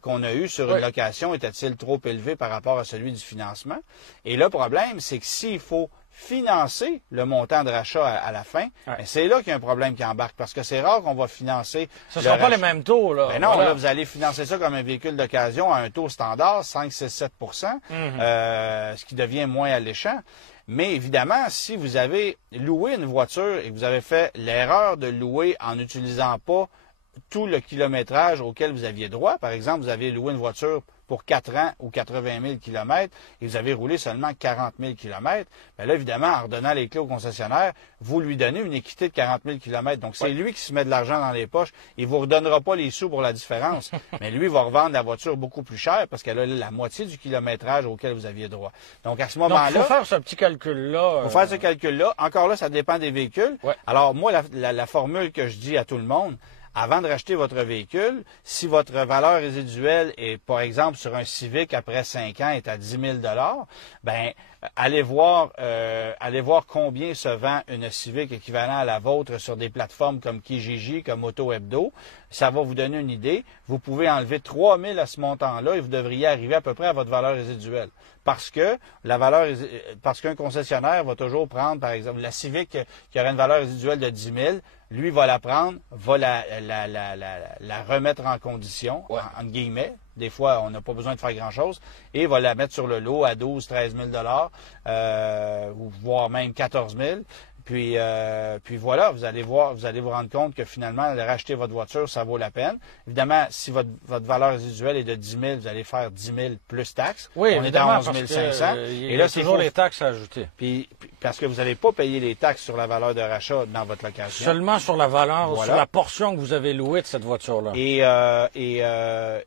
qu'on a eu sur une location était-il trop élevé par rapport à celui du financement? Et le problème, c'est que s'il faut financer le montant de rachat à la fin, c'est là qu'il y a un problème qui embarque, parce que c'est rare qu'on va financer... Ce ne sont pas les mêmes taux, là. Ben non, là, vous allez financer ça comme un véhicule d'occasion à un taux standard, 5, 6, 7 ce qui devient moins alléchant. Mais évidemment, si vous avez loué une voiture et que vous avez fait l'erreur de louer en n'utilisant pas tout le kilométrage auquel vous aviez droit, par exemple, vous avez loué une voiture pour 4 ans ou 80 000 km et vous avez roulé seulement 40 000 km, bien là, évidemment, en redonnant les clés au concessionnaire, vous lui donnez une équité de 40 000 km. Donc, c'est lui qui se met de l'argent dans les poches. Il ne vous redonnera pas les sous pour la différence. Mais lui, il va revendre la voiture beaucoup plus chère parce qu'elle a la moitié du kilométrage auquel vous aviez droit. Donc, à ce moment-là... il faut faire ce petit calcul-là. Il faut faire ce calcul-là. Encore là, ça dépend des véhicules. Alors, moi, la formule que je dis à tout le monde, avant de racheter votre véhicule, si votre valeur résiduelle est, par exemple, sur un Civic après 5 ans est à 10 000 ben allez voir combien se vend une Civic équivalent à la vôtre sur des plateformes comme Kijiji, comme Auto Hebdo. Ça va vous donner une idée. Vous pouvez enlever 3 000 à ce montant-là et vous devriez arriver à peu près à votre valeur résiduelle. Parce qu'un concessionnaire va toujours prendre, par exemple, la Civic qui aurait une valeur résiduelle de 10 000, lui va la prendre, va la remettre en condition, entre guillemets. Des fois, on n'a pas besoin de faire grand-chose. Et va la mettre sur le lot à 12 000, 13 000 voire même 14 000. Puis voilà, vous allez vous rendre compte que finalement, racheter votre voiture, ça vaut la peine. Évidemment, si votre valeur résiduelle est de 10 000, vous allez faire 10 000 plus taxes. Oui, on est à 11 500. Et là, c'est toujours les taxes à ajouter. Puis parce que vous n'allez pas payer les taxes sur la valeur de rachat dans votre location. Seulement sur la valeur, sur la portion que vous avez louée de cette voiture-là. Et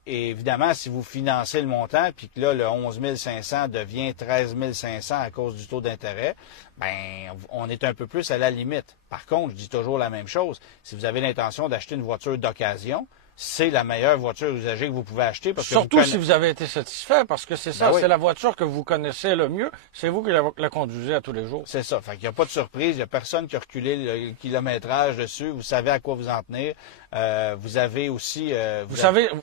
évidemment, si vous financez le montant, puis que là, le 11 500 devient 13 500 à cause du taux d'intérêt, ben, on est un peu plus à la limite. Par contre, je dis toujours la même chose. Si vous avez l'intention d'acheter une voiture d'occasion, c'est la meilleure voiture usagée que vous pouvez acheter. Parce que surtout si vous avez été satisfait, parce que c'est ça, c'est la voiture que vous connaissez le mieux. C'est vous qui la conduisez à tous les jours. C'est ça. Fait qu'il n'y a pas de surprise. Il n'y a personne qui a reculé le kilométrage dessus. Vous savez à quoi vous en tenir. Vous avez aussi...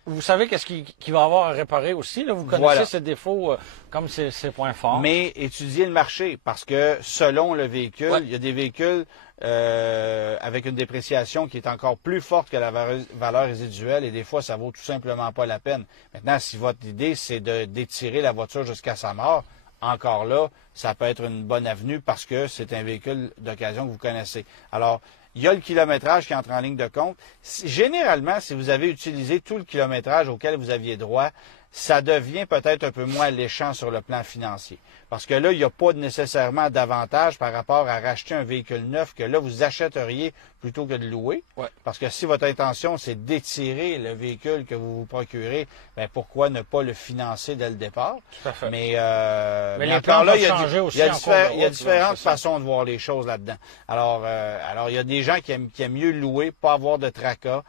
Vous savez qu'est-ce qui va avoir à réparer aussi. Là. Vous connaissez ses défauts comme ses points forts. Mais étudiez le marché, parce que selon le véhicule, il y a des véhicules avec une dépréciation qui est encore plus forte que la valeur résiduelle et des fois, ça vaut tout simplement pas la peine. Maintenant, si votre idée, c'est d'étirer la voiture jusqu'à sa mort, encore là, ça peut être une bonne avenue parce que c'est un véhicule d'occasion que vous connaissez. Alors, il y a le kilométrage qui entre en ligne de compte. Généralement, si vous avez utilisé tout le kilométrage auquel vous aviez droit, ça devient peut-être un peu moins alléchant sur le plan financier. Parce que là, il n'y a pas nécessairement d'avantage par rapport à racheter un véhicule neuf que là, vous achèteriez plutôt que de louer. Parce que si votre intention, c'est d'étirer le véhicule que vous vous procurez, bien, pourquoi ne pas le financer dès le départ? Tout à fait. Mais encore là, il y a différentes façons de voir les choses là-dedans. Alors, il y a des gens qui aiment mieux louer, pas avoir de tracas,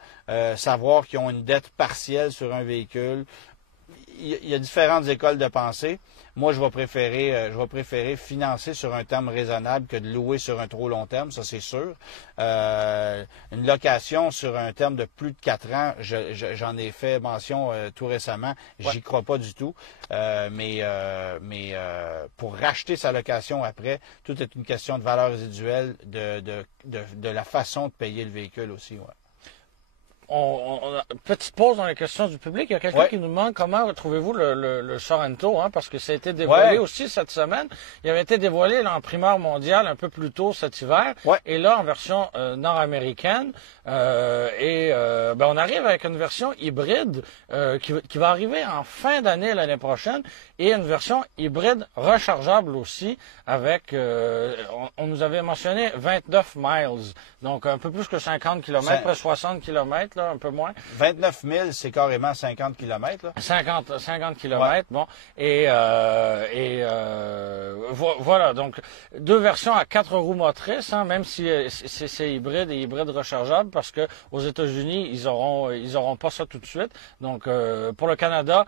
savoir qu'ils ont une dette partielle sur un véhicule. Il y a différentes écoles de pensée. Moi, je vais préférer financer sur un terme raisonnable que de louer sur un trop long terme, ça c'est sûr. Une location sur un terme de plus de 4 ans, j'en ai fait mention tout récemment. J'y crois pas du tout. Mais pour racheter sa location après, tout est une question de valeur résiduelle, de la façon de payer le véhicule aussi. Ouais. Petite pause dans les questions du public. Il y a quelqu'un qui nous demande comment trouvez-vous le Sorento, parce que ça a été dévoilé aussi cette semaine. Il avait été dévoilé là, en primeur mondiale un peu plus tôt cet hiver. Et là, en version nord-américaine. On arrive avec une version hybride qui va arriver en fin d'année l'année prochaine et une version hybride rechargeable aussi avec, on nous avait mentionné 29 miles, donc un peu plus que 50 km, près 60 km. Là, un peu moins. 29 000, c'est carrément 50 km. Là. 50 km, bon. Voilà, donc 2 versions à 4 roues motrices, même si c'est hybride et hybride rechargeable, parce que aux États-Unis, ils auront pas ça tout de suite. Donc, pour le Canada,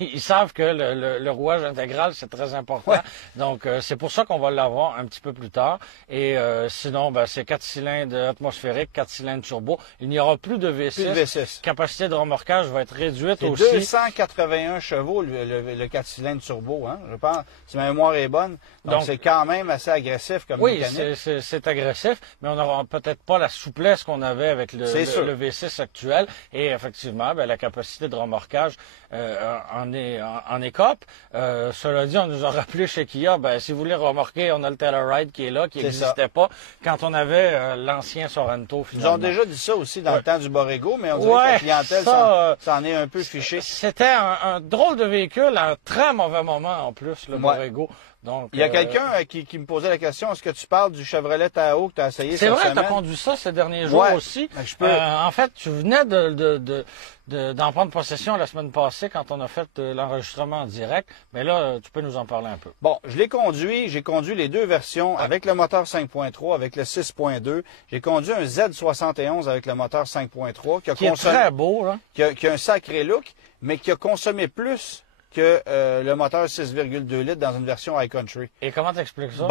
ils savent que le rouage intégral, c'est très important. Ouais. Donc, c'est pour ça qu'on va l'avoir un petit peu plus tard. Et sinon, c'est 4 cylindres atmosphériques, 4 cylindres turbo. Il n'y aura plus de V6. Plus de V6. Capacité de remorquage va être réduite aussi. 281 chevaux, le 4 cylindres turbo, hein, je pense, si ma mémoire est bonne. Donc c'est quand même assez agressif comme mécanique. Oui, c'est agressif, mais on n'aura peut-être pas la souplesse qu'on avait avec le V6 actuel. Et effectivement, la capacité de remorquage en écope. Cela dit, on nous a rappelé chez Kia, si vous voulez remorquer, on a le Telluride qui est là, qui n'existait pas quand on avait l'ancien Sorento, finalement. Ils ont déjà dit ça aussi dans le temps du Borrego, mais on dirait que la clientèle s'en est un peu fichée. C'était un drôle de véhicule à un très mauvais moment en plus, le Borrego. Donc, il y a quelqu'un qui me posait la question, est-ce que tu parles du Chevrolet Tahoe que tu as essayé cette semaine? C'est vrai, tu as conduit ça ces derniers jours aussi. En fait, tu venais d'en prendre possession la semaine passée quand on a fait l'enregistrement en direct, mais là, tu peux nous en parler un peu. Bon, j'ai conduit les deux versions avec le moteur 5.3, avec le 6.2. J'ai conduit un Z71 avec le moteur 5.3 qui est très beau, là. Qui a un sacré look, mais qui a consommé plus que le moteur 6,2 litres dans une version iCountry. Et comment t'expliques ça?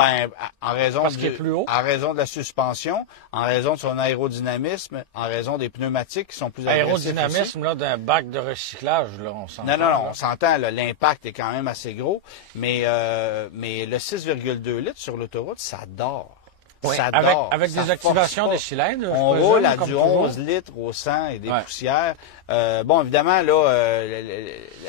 En raison Parce qu'il est plus haut? En raison de la suspension, en raison de son aérodynamisme, en raison des pneumatiques qui sont plus agressifs. Aérodynamisme là d'un bac de recyclage, là, on s'entend. Non, on s'entend, l'impact est quand même assez gros, mais le 6,2 litres sur l'autoroute, ça dort. Oui, ça dort. Avec des activations des cylindres. On roule à du 11 litres au 100 et des poussières. Bon, évidemment, là,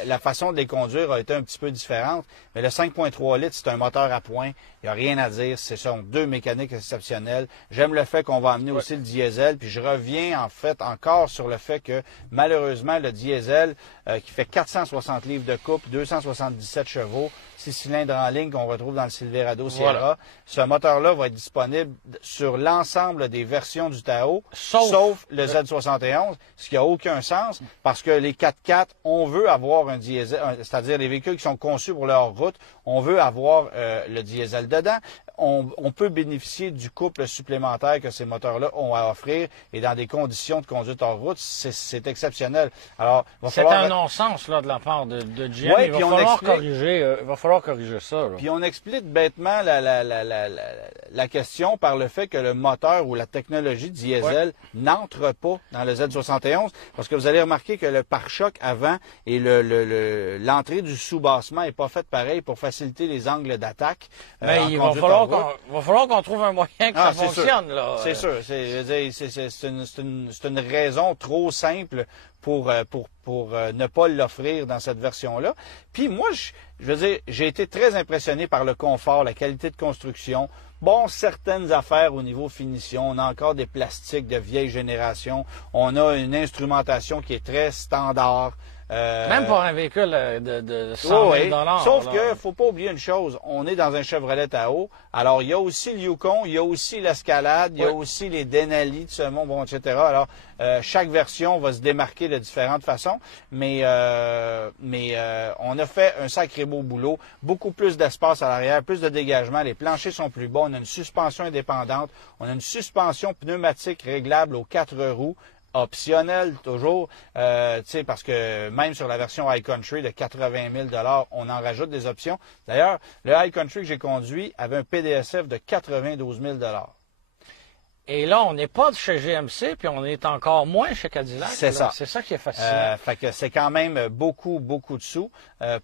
la façon de les conduire a été un petit peu différente, mais le 5.3 litres, c'est un moteur à point. Il n'y a rien à dire. Ce sont deux mécaniques exceptionnelles. J'aime le fait qu'on va amener aussi le diesel, puis je reviens en fait encore sur le fait que malheureusement, le diesel, qui fait 460 livres de couple, 277 chevaux, 6 cylindres en ligne qu'on retrouve dans le Silverado Sierra. Ce moteur-là va être disponible sur l'ensemble des versions du Tahoe, sauf le Z71, ce qui n'a aucun sens, parce que les 4x4, on veut avoir un diesel, c'est-à-dire les véhicules qui sont conçus pour leur route, on veut avoir le diesel dedans. On peut bénéficier du couple supplémentaire que ces moteurs-là ont à offrir et dans des conditions de conduite hors route, c'est exceptionnel. Alors, c'est un non-sens là de la part de GM. Il va falloir corriger ça. Là. Puis on explique bêtement la question par le fait que le moteur ou la technologie diesel n'entre pas dans le Z71, parce que vous allez remarquer que le pare-choc avant et l'entrée du sous-bassement n'est pas faite pareil pour faciliter les angles d'attaque. Il va falloir qu'on trouve un moyen que ça fonctionne. C'est sûr. C'est une raison trop simple pour ne pas l'offrir dans cette version-là. Puis moi, je veux dire, j'ai été très impressionné par le confort, la qualité de construction. Bon, certaines affaires au niveau finition, on a encore des plastiques de vieille génération. On a une instrumentation qui est très standard. Même pour un véhicule de 100 000 $. Sauf que faut pas oublier une chose, on est dans un Chevrolet Tahoe. Alors, il y a aussi le Yukon, il y a aussi l'Escalade, il y a aussi les Denali de ce monde, bon, etc. Alors, chaque version va se démarquer de différentes façons, mais on a fait un sacré beau boulot, beaucoup plus d'espace à l'arrière, plus de dégagement, les planchers sont plus bas, on a une suspension indépendante, on a une suspension pneumatique réglable aux 4 roues, optionnel toujours, parce que même sur la version iCountry de 80 000 $, on en rajoute des options. D'ailleurs, le iCountry que j'ai conduit avait un PDSF de 92 000 $. Et là, on n'est pas chez GMC, puis on est encore moins chez Cadillac. C'est ça. C'est ça qui est fascinant. Fait que c'est quand même beaucoup de sous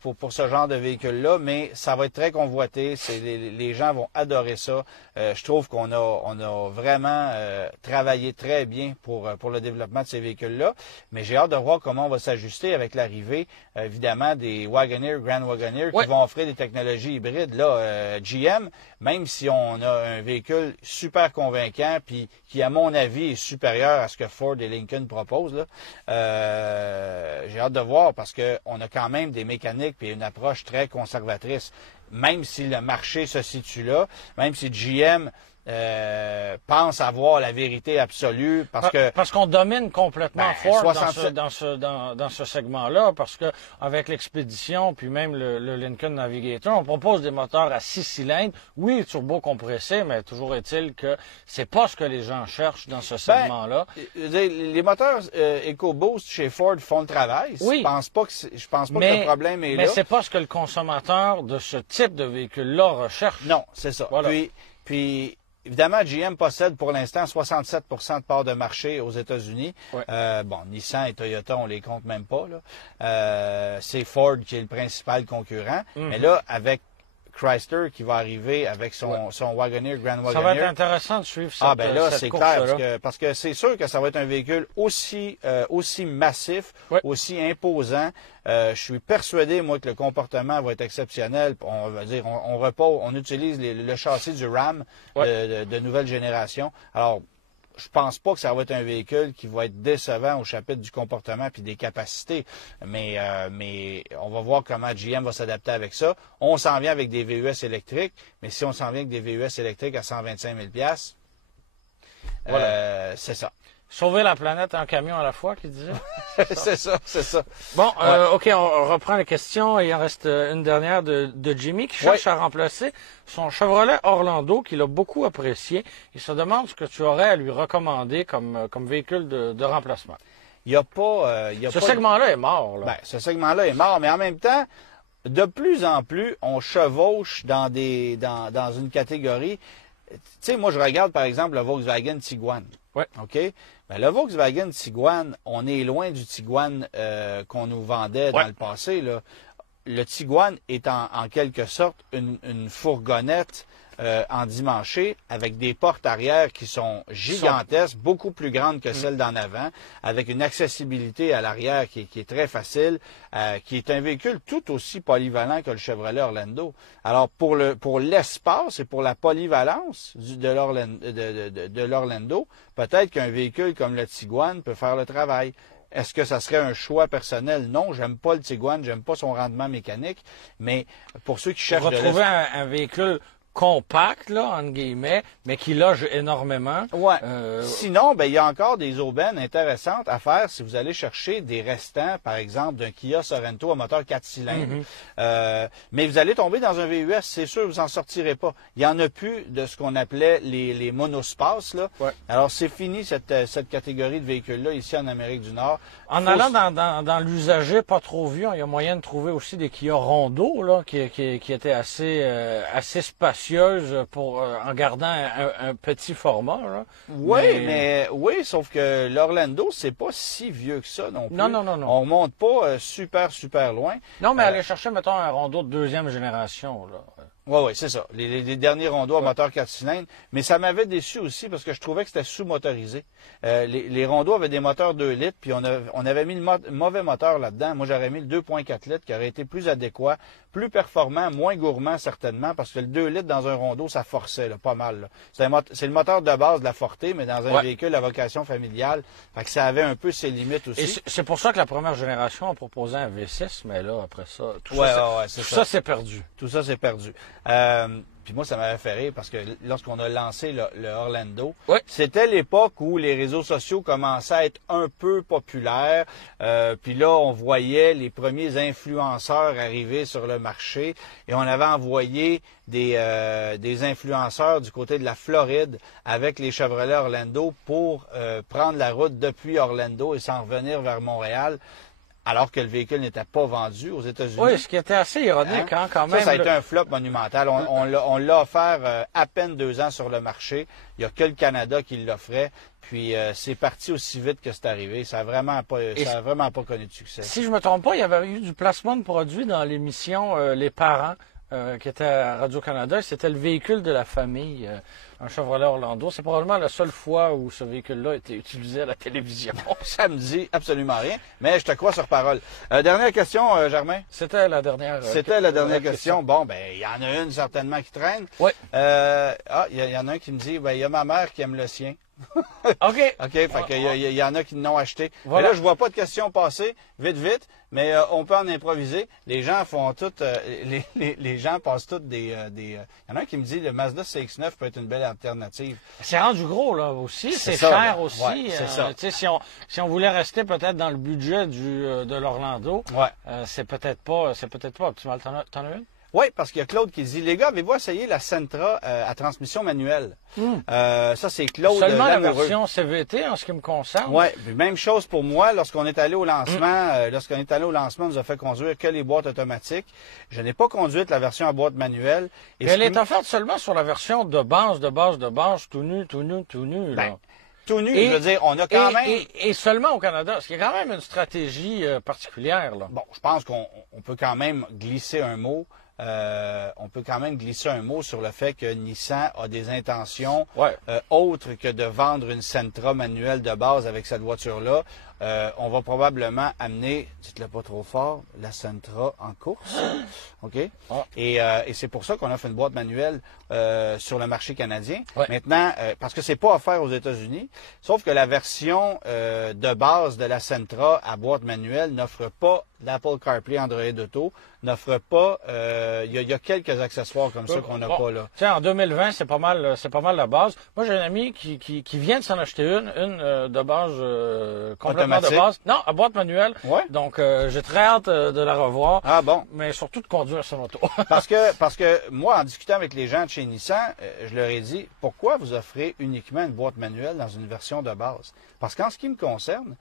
pour ce genre de véhicule-là, mais ça va être très convoité. Les gens vont adorer ça. Je trouve qu'on a vraiment travaillé très bien pour le développement de ces véhicules-là. Mais j'ai hâte de voir comment on va s'ajuster avec l'arrivée, évidemment, des Wagoneer, Grand Wagoneer, qui vont offrir des technologies hybrides. Là, GM, même si on a un véhicule super convaincant, puis qui, à mon avis, est supérieur à ce que Ford et Lincoln proposent, là, j'ai hâte de voir parce qu'on a quand même des mécaniques et une approche très conservatrice. Même si le marché se situe là, même si GM pense avoir la vérité absolue parce qu'on domine complètement Ford 67... dans ce segment-là, parce que avec l'expédition puis même le Lincoln Navigator, on propose des moteurs à 6 cylindres, oui, turbo compressé, mais toujours est-il que c'est pas ce que les gens cherchent dans ce segment-là. Les moteurs EcoBoost chez Ford font le travail. Oui. Je pense pas que le problème est là. Mais c'est pas ce que le consommateur de ce type de véhicule-là recherche. Non, c'est ça. Voilà. Puis évidemment, GM possède pour l'instant 67 de part de marché aux États-Unis. Ouais. Nissan et Toyota, on les compte même pas, là. C'est Ford qui est le principal concurrent. Mais là, avec Chrysler qui va arriver avec son Wagoneer, Grand Wagoneer. Ça va être intéressant de suivre cette là, cette c'est course-là. clair, parce que c'est sûr que ça va être un véhicule aussi massif, aussi imposant. Je suis persuadé, moi, que le comportement va être exceptionnel. On va dire, on utilise le châssis du Ram de nouvelle génération. Alors, je pense pas que ça va être un véhicule qui va être décevant au chapitre du comportement puis des capacités, mais on va voir comment GM va s'adapter avec ça. On s'en vient avec des VUS électriques, mais si on s'en vient avec des VUS électriques à 125 000 c'est ça. Sauver la planète en camion à la fois, qu'il disait. c'est ça. Bon, OK, on reprend les questions. Il en reste une dernière de Jimmy qui cherche à remplacer son Chevrolet Orlando qu'il a beaucoup apprécié. Il se demande ce que tu aurais à lui recommander comme véhicule de remplacement. Il y a pas... ce segment-là est mort. Là. Ce segment-là est mort, mais en même temps, de plus en plus, on chevauche dans une catégorie. Tu sais, moi, je regarde, par exemple, le Volkswagen Tiguan. Oui. OK? Le Volkswagen Tiguan, on est loin du Tiguan qu'on nous vendait dans le passé, là. Le Tiguan est en quelque sorte une fourgonnette endimanchée avec des portes arrière qui sont gigantesques, beaucoup plus grandes que celles d'en avant, avec une accessibilité à l'arrière qui est très facile, qui est un véhicule tout aussi polyvalent que le Chevrolet Orlando. Alors pour l'espace et pour la polyvalence de l'Orlando, peut-être qu'un véhicule comme le Tiguan peut faire le travail. Est-ce que ça serait un choix personnel? Non, j'aime pas le Tiguan, j'aime pas son rendement mécanique, mais pour ceux qui cherchent retrouver un véhicule compact, là, entre guillemets, mais qui loge énormément. Ouais. Sinon, il y a encore des aubaines intéressantes à faire si vous allez chercher des restants, par exemple, d'un Kia Sorento à moteur 4 cylindres. Mais vous allez tomber dans un VUS, c'est sûr, vous en sortirez pas. Il y en a plus de ce qu'on appelait les monospaces, là. Ouais. Alors, c'est fini cette catégorie de véhicules-là ici en Amérique du Nord. En allant dans l'usager pas trop vieux, il y a moyen de trouver aussi des Kia Rondo, là, qui étaient assez spacieuses en gardant un petit format, là. Oui, sauf que l'Orlando, c'est pas si vieux que ça non plus. Non. On monte pas super loin. Non, mais aller chercher, mettons, un Rondo de deuxième génération, là. Oui, c'est ça. Les derniers rondeaux à moteur 4 cylindres. Mais ça m'avait déçu aussi parce que je trouvais que c'était sous-motorisé. Les rondeaux avaient des moteurs 2 litres, puis on avait mis le mauvais moteur là-dedans. Moi, j'aurais mis le 2.4 litres qui aurait été plus adéquat, plus performant, moins gourmand certainement, parce que le 2 litres dans un rondeau, ça forçait là, pas mal. C'est le moteur de base de la Forte, mais dans un véhicule à vocation familiale. Fait que ça avait un peu ses limites aussi. Et c'est pour ça que la première génération a proposé un V6, mais là, après ça, tout ça, c'est perdu. Tout ça, c'est perdu. Puis moi, ça m'avait fait rire parce que lorsqu'on a lancé le Orlando, c'était l'époque où les réseaux sociaux commençaient à être un peu populaires. Puis là, on voyait les premiers influenceurs arriver sur le marché et on avait envoyé des influenceurs du côté de la Floride avec les Chevrolet Orlando pour prendre la route depuis Orlando et s'en revenir vers Montréal. Alors que le véhicule n'était pas vendu aux États-Unis. Oui, ce qui était assez ironique, quand même. Ça a été un flop monumental. On l'a offert à peine 2 ans sur le marché. Il n'y a que le Canada qui l'offrait. Puis c'est parti aussi vite que c'est arrivé. Ça a vraiment pas connu de succès. Si je me trompe pas, il y avait eu du placement de produits dans l'émission Les Parents, qui était à Radio-Canada. C'était le véhicule de la famille, un Chevrolet Orlando. C'est probablement la seule fois où ce véhicule-là a été utilisé à la télévision. Ça me dit absolument rien, mais je te crois sur parole. Dernière question, Germain. C'était la dernière. C'était la dernière question. Bon, il y en a une certainement qui traîne. Oui. Il y en a un qui me dit, il y a ma mère qui aime le sien. OK. OK, fait qu'il y en a qui l'ont acheté. Voilà. Mais là, je vois pas de questions passer, vite, mais on peut en improviser. Les gens font toutes, les gens passent toutes des... Il y en a un qui me dit, le Mazda CX-9 peut être une belle alternative. C'est rendu gros, là, aussi. C'est ça, cher là. aussi. Ouais, c'est ça. Tu sais, si on voulait rester peut-être dans le budget de l'Orlando, c'est peut-être pas optimal. T'en as une? Oui, parce qu'il y a Claude qui dit, les gars, avez-vous essayé la Sentra à transmission manuelle? Ça, c'est Claude Seulement la Lamoureux. version CVT en ce qui me concerne. Oui, même chose pour moi. Lorsqu'on est allé au lancement, on nous a fait conduire que les boîtes automatiques. Je n'ai pas conduit la version à boîte manuelle. Et elle est offerte seulement sur la version de base, tout nu. Là. Ben, tout nu, je veux dire, on a quand même... Et seulement au Canada, ce qui est quand même une stratégie particulière. Là. Bon, je pense qu'on peut quand même glisser un mot. Sur le fait que Nissan a des intentions autres que de vendre une Sentra manuelle de base avec cette voiture-là. On va probablement amener, dites-le pas trop fort, la Sentra en course. OK? Et c'est pour ça qu'on offre une boîte manuelle sur le marché canadien. Maintenant, parce que c'est pas offert aux États-Unis, sauf que la version de base de la Sentra à boîte manuelle n'offre pas l'Apple CarPlay Android Auto, n'offre pas... Il y a quelques accessoires comme ça qu'on n'a pas là. Tiens, en 2020, c'est pas mal la base. Moi, j'ai un ami qui vient de s'en acheter une de base complètement de base. Non, à boîte manuelle. Ouais. Donc, j'ai très hâte de la revoir. Ah bon? Mais surtout de conduire son auto. parce que moi, en discutant avec les gens de chez Nissan, je leur ai dit, pourquoi vous offrez uniquement une boîte manuelle dans une version de base? Parce qu'en ce qui me concerne,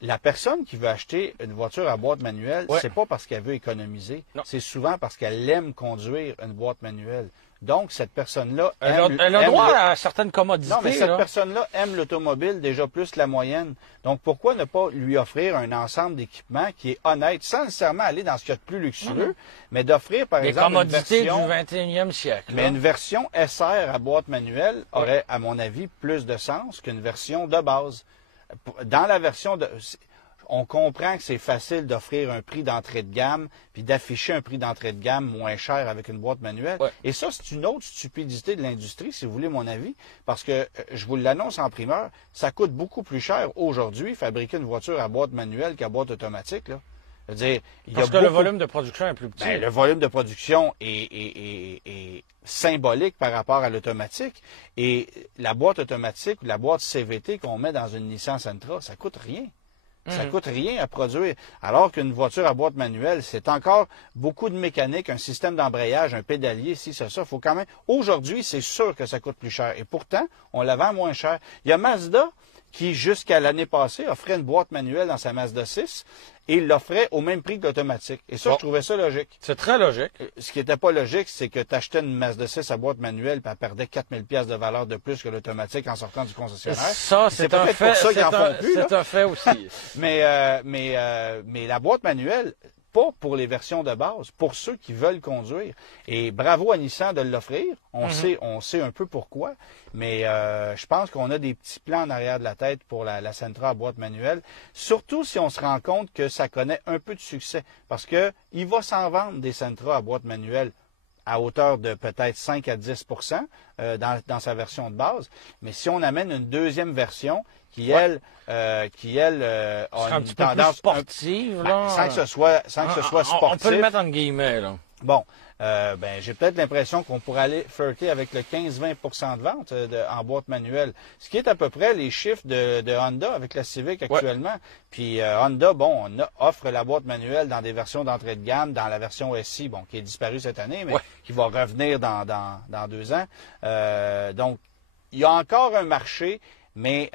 la personne qui veut acheter une voiture à boîte manuelle, c'est pas parce qu'elle veut économiser. C'est souvent parce qu'elle aime conduire une boîte manuelle. Donc, cette personne-là elle a droit à certaines commodités. Non, mais cette personne-là aime l'automobile déjà plus que la moyenne. Donc, pourquoi ne pas lui offrir un ensemble d'équipements qui est honnête, sans nécessairement aller dans ce qu'il y a de plus luxueux, mais d'offrir, par exemple, une version... du 21e siècle. Mais une version SR à boîte manuelle aurait, à mon avis, plus de sens qu'une version de base. Dans la version de... On comprend que c'est facile d'offrir un prix d'entrée de gamme puis d'afficher un prix d'entrée de gamme moins cher avec une boîte manuelle. Et ça, c'est une autre stupidité de l'industrie, si vous voulez mon avis, parce que, je vous l'annonce en primeur, ça coûte beaucoup plus cher aujourd'hui fabriquer une voiture à boîte manuelle qu'à boîte automatique, là. C'est-à-dire, parce que le volume de production est plus petit. Ben, le volume de production est symbolique par rapport à l'automatique. Et la boîte automatique ou la boîte CVT qu'on met dans une Nissan Sentra, ça coûte rien. Ça coûte rien à produire. Alors qu'une voiture à boîte manuelle, c'est encore beaucoup de mécanique, un système d'embrayage, un pédalier, si c'est ça. Faut quand même. Aujourd'hui, c'est sûr que ça coûte plus cher. Et pourtant, on la vend moins cher. Il y a Mazda qui, jusqu'à l'année passée, offrait une boîte manuelle dans sa Mazda 6 et il l'offrait au même prix que l'automatique. Et ça, je trouvais ça logique. C'est très logique. Ce qui n'était pas logique, c'est que tu achetais une Mazda 6 à boîte manuelle puis elle perdait 4000 pièces de valeur de plus que l'automatique en sortant du concessionnaire. Ça, c'est un fait. C'est un fait aussi. Mais la boîte manuelle, pas pour les versions de base, pour ceux qui veulent conduire. Et bravo à Nissan de l'offrir. On sait un peu pourquoi. Mais je pense qu'on a des petits plans en arrière de la tête pour la Sentra à boîte manuelle. Surtout si on se rend compte que ça connaît un peu de succès. Parce que il va s'en vendre des Sentra à boîte manuelle à hauteur de peut-être 5 à 10 dans sa version de base. Mais si on amène une deuxième version qui, elle, a une tendance sportive, là. Sans que ce soit sportif. On peut le mettre en guillemets, là. Bon, j'ai peut-être l'impression qu'on pourrait aller flirter avec le 15-20 de vente en boîte manuelle, ce qui est à peu près les chiffres de Honda avec la Civic actuellement. Puis Honda, offre la boîte manuelle dans des versions d'entrée de gamme, dans la version SI, qui est disparue cette année, mais qui va revenir dans 2 ans. Donc, il y a encore un marché. Mais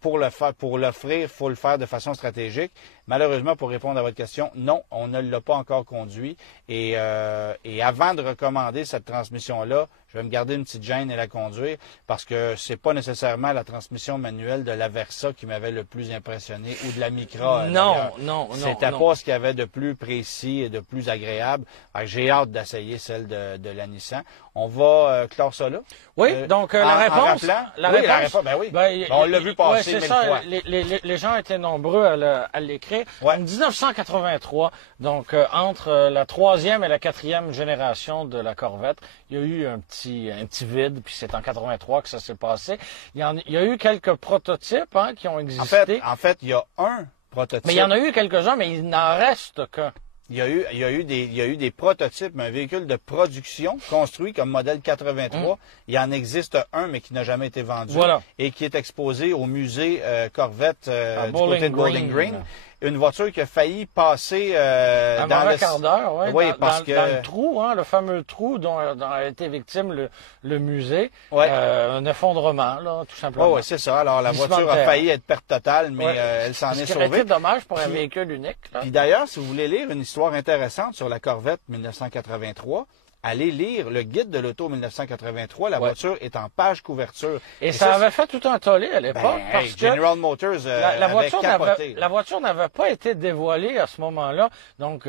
pour l'offrir, il faut le faire de façon stratégique. Malheureusement, pour répondre à votre question, non, on ne l'a pas encore conduit. Et avant de recommander cette transmission-là, je vais me garder une petite gêne et la conduire parce que c'est pas nécessairement la transmission manuelle de la Versa qui m'avait le plus impressionné ou de la Micra. Non. C'était pas ce qu'il y avait de plus précis et de plus agréable. J'ai hâte d'essayer celle de la Nissan. On va clore ça là. Oui, donc la réponse. La réponse, ben oui. On l'a vu passer mille fois. Les gens étaient nombreux à l'écrire. décrire. Ouais. En 1983, donc entre la troisième et la quatrième génération de la Corvette, il y a eu un petit vide, puis c'est en 83 que ça s'est passé. Il y a eu quelques prototypes qui ont existé. En fait, il y a un prototype. Mais il y en a eu quelques-uns, mais il n'en reste qu'un. Il y a eu des prototypes, un véhicule de production construit comme modèle 83. Il y en existe un, mais qui n'a jamais été vendu. Voilà. Et qui est exposé au musée Corvette du Bowling côté de Bowling Green. Une voiture qui a failli passer un dans mauvais quart d'heure, oui, dans, parce que... dans le trou, le fameux trou dont a été victime le musée. Ouais. Un effondrement, là, tout simplement. Oui, c'est ça. Alors, la voiture a failli être perte totale, mais elle s'en est Ce qui aurait sauvée. été dommage pour un véhicule unique. Là. Puis d'ailleurs, si vous voulez lire une histoire intéressante sur la Corvette 1983, allez lire le guide de l'auto 1983. La voiture est en page couverture. Et ça avait fait tout un tollé à l'époque parce que General Motors la avait voiture n'avait pas été dévoilée à ce moment-là. Donc,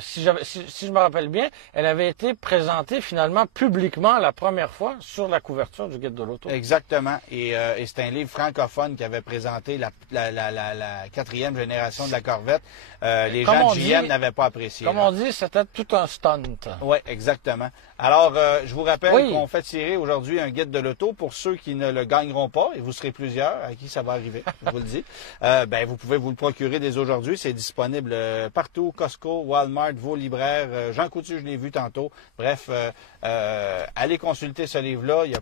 si je me rappelle bien, elle avait été présentée finalement publiquement la première fois sur la couverture du guide de l'auto. Exactement. Et c'est un livre francophone qui avait présenté la quatrième génération de la Corvette. Les gens de GM n'avaient pas apprécié. Comme on dit, c'était tout un stunt. Oui, exactement. Alors, je vous rappelle qu'on fait tirer aujourd'hui un guide de l'auto pour ceux qui ne le gagneront pas, et vous serez plusieurs à qui ça va arriver, je vous le dis. Vous pouvez vous le procurer dès aujourd'hui. C'est disponible partout, Costco, Walmart, vos libraires. Jean Coutu, je l'ai vu tantôt. Bref, allez consulter ce livre-là. Il y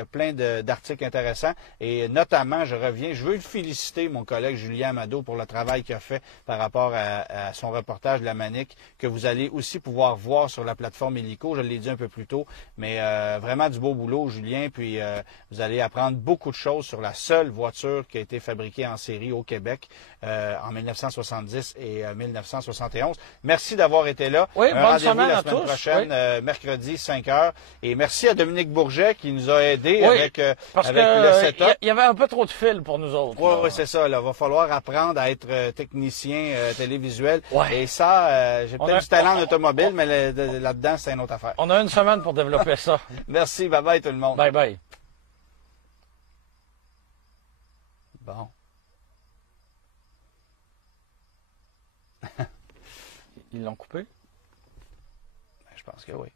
a plein d'articles intéressants. Et notamment, je veux féliciter mon collègue Julien Amado pour le travail qu'il a fait par rapport à son reportage de la Manic, que vous allez aussi pouvoir voir sur la plateforme Illico. Je l'ai dit un peu plus tôt, mais vraiment du beau boulot, Julien. Puis vous allez apprendre beaucoup de choses sur la seule voiture qui a été fabriquée en série au Québec en 1970 et 1971. Merci d'avoir été là. Oui, bonne semaine la à semaine tous. prochaine, mercredi, 5 heures. Et merci à Dominique Bourget qui nous a aidés avec le setup. Il y avait un peu trop de fil pour nous autres. Oui, c'est ça. Il va falloir apprendre à être technicien télévisuel. Ouais. Et ça, j'ai peut-être du talent en automobile, mais là-dedans, c'est une autre affaire. On a une semaine pour développer ça. Merci. Bye-bye tout le monde. Bye-bye. Bon. Ils l'ont coupé? Je pense que oui.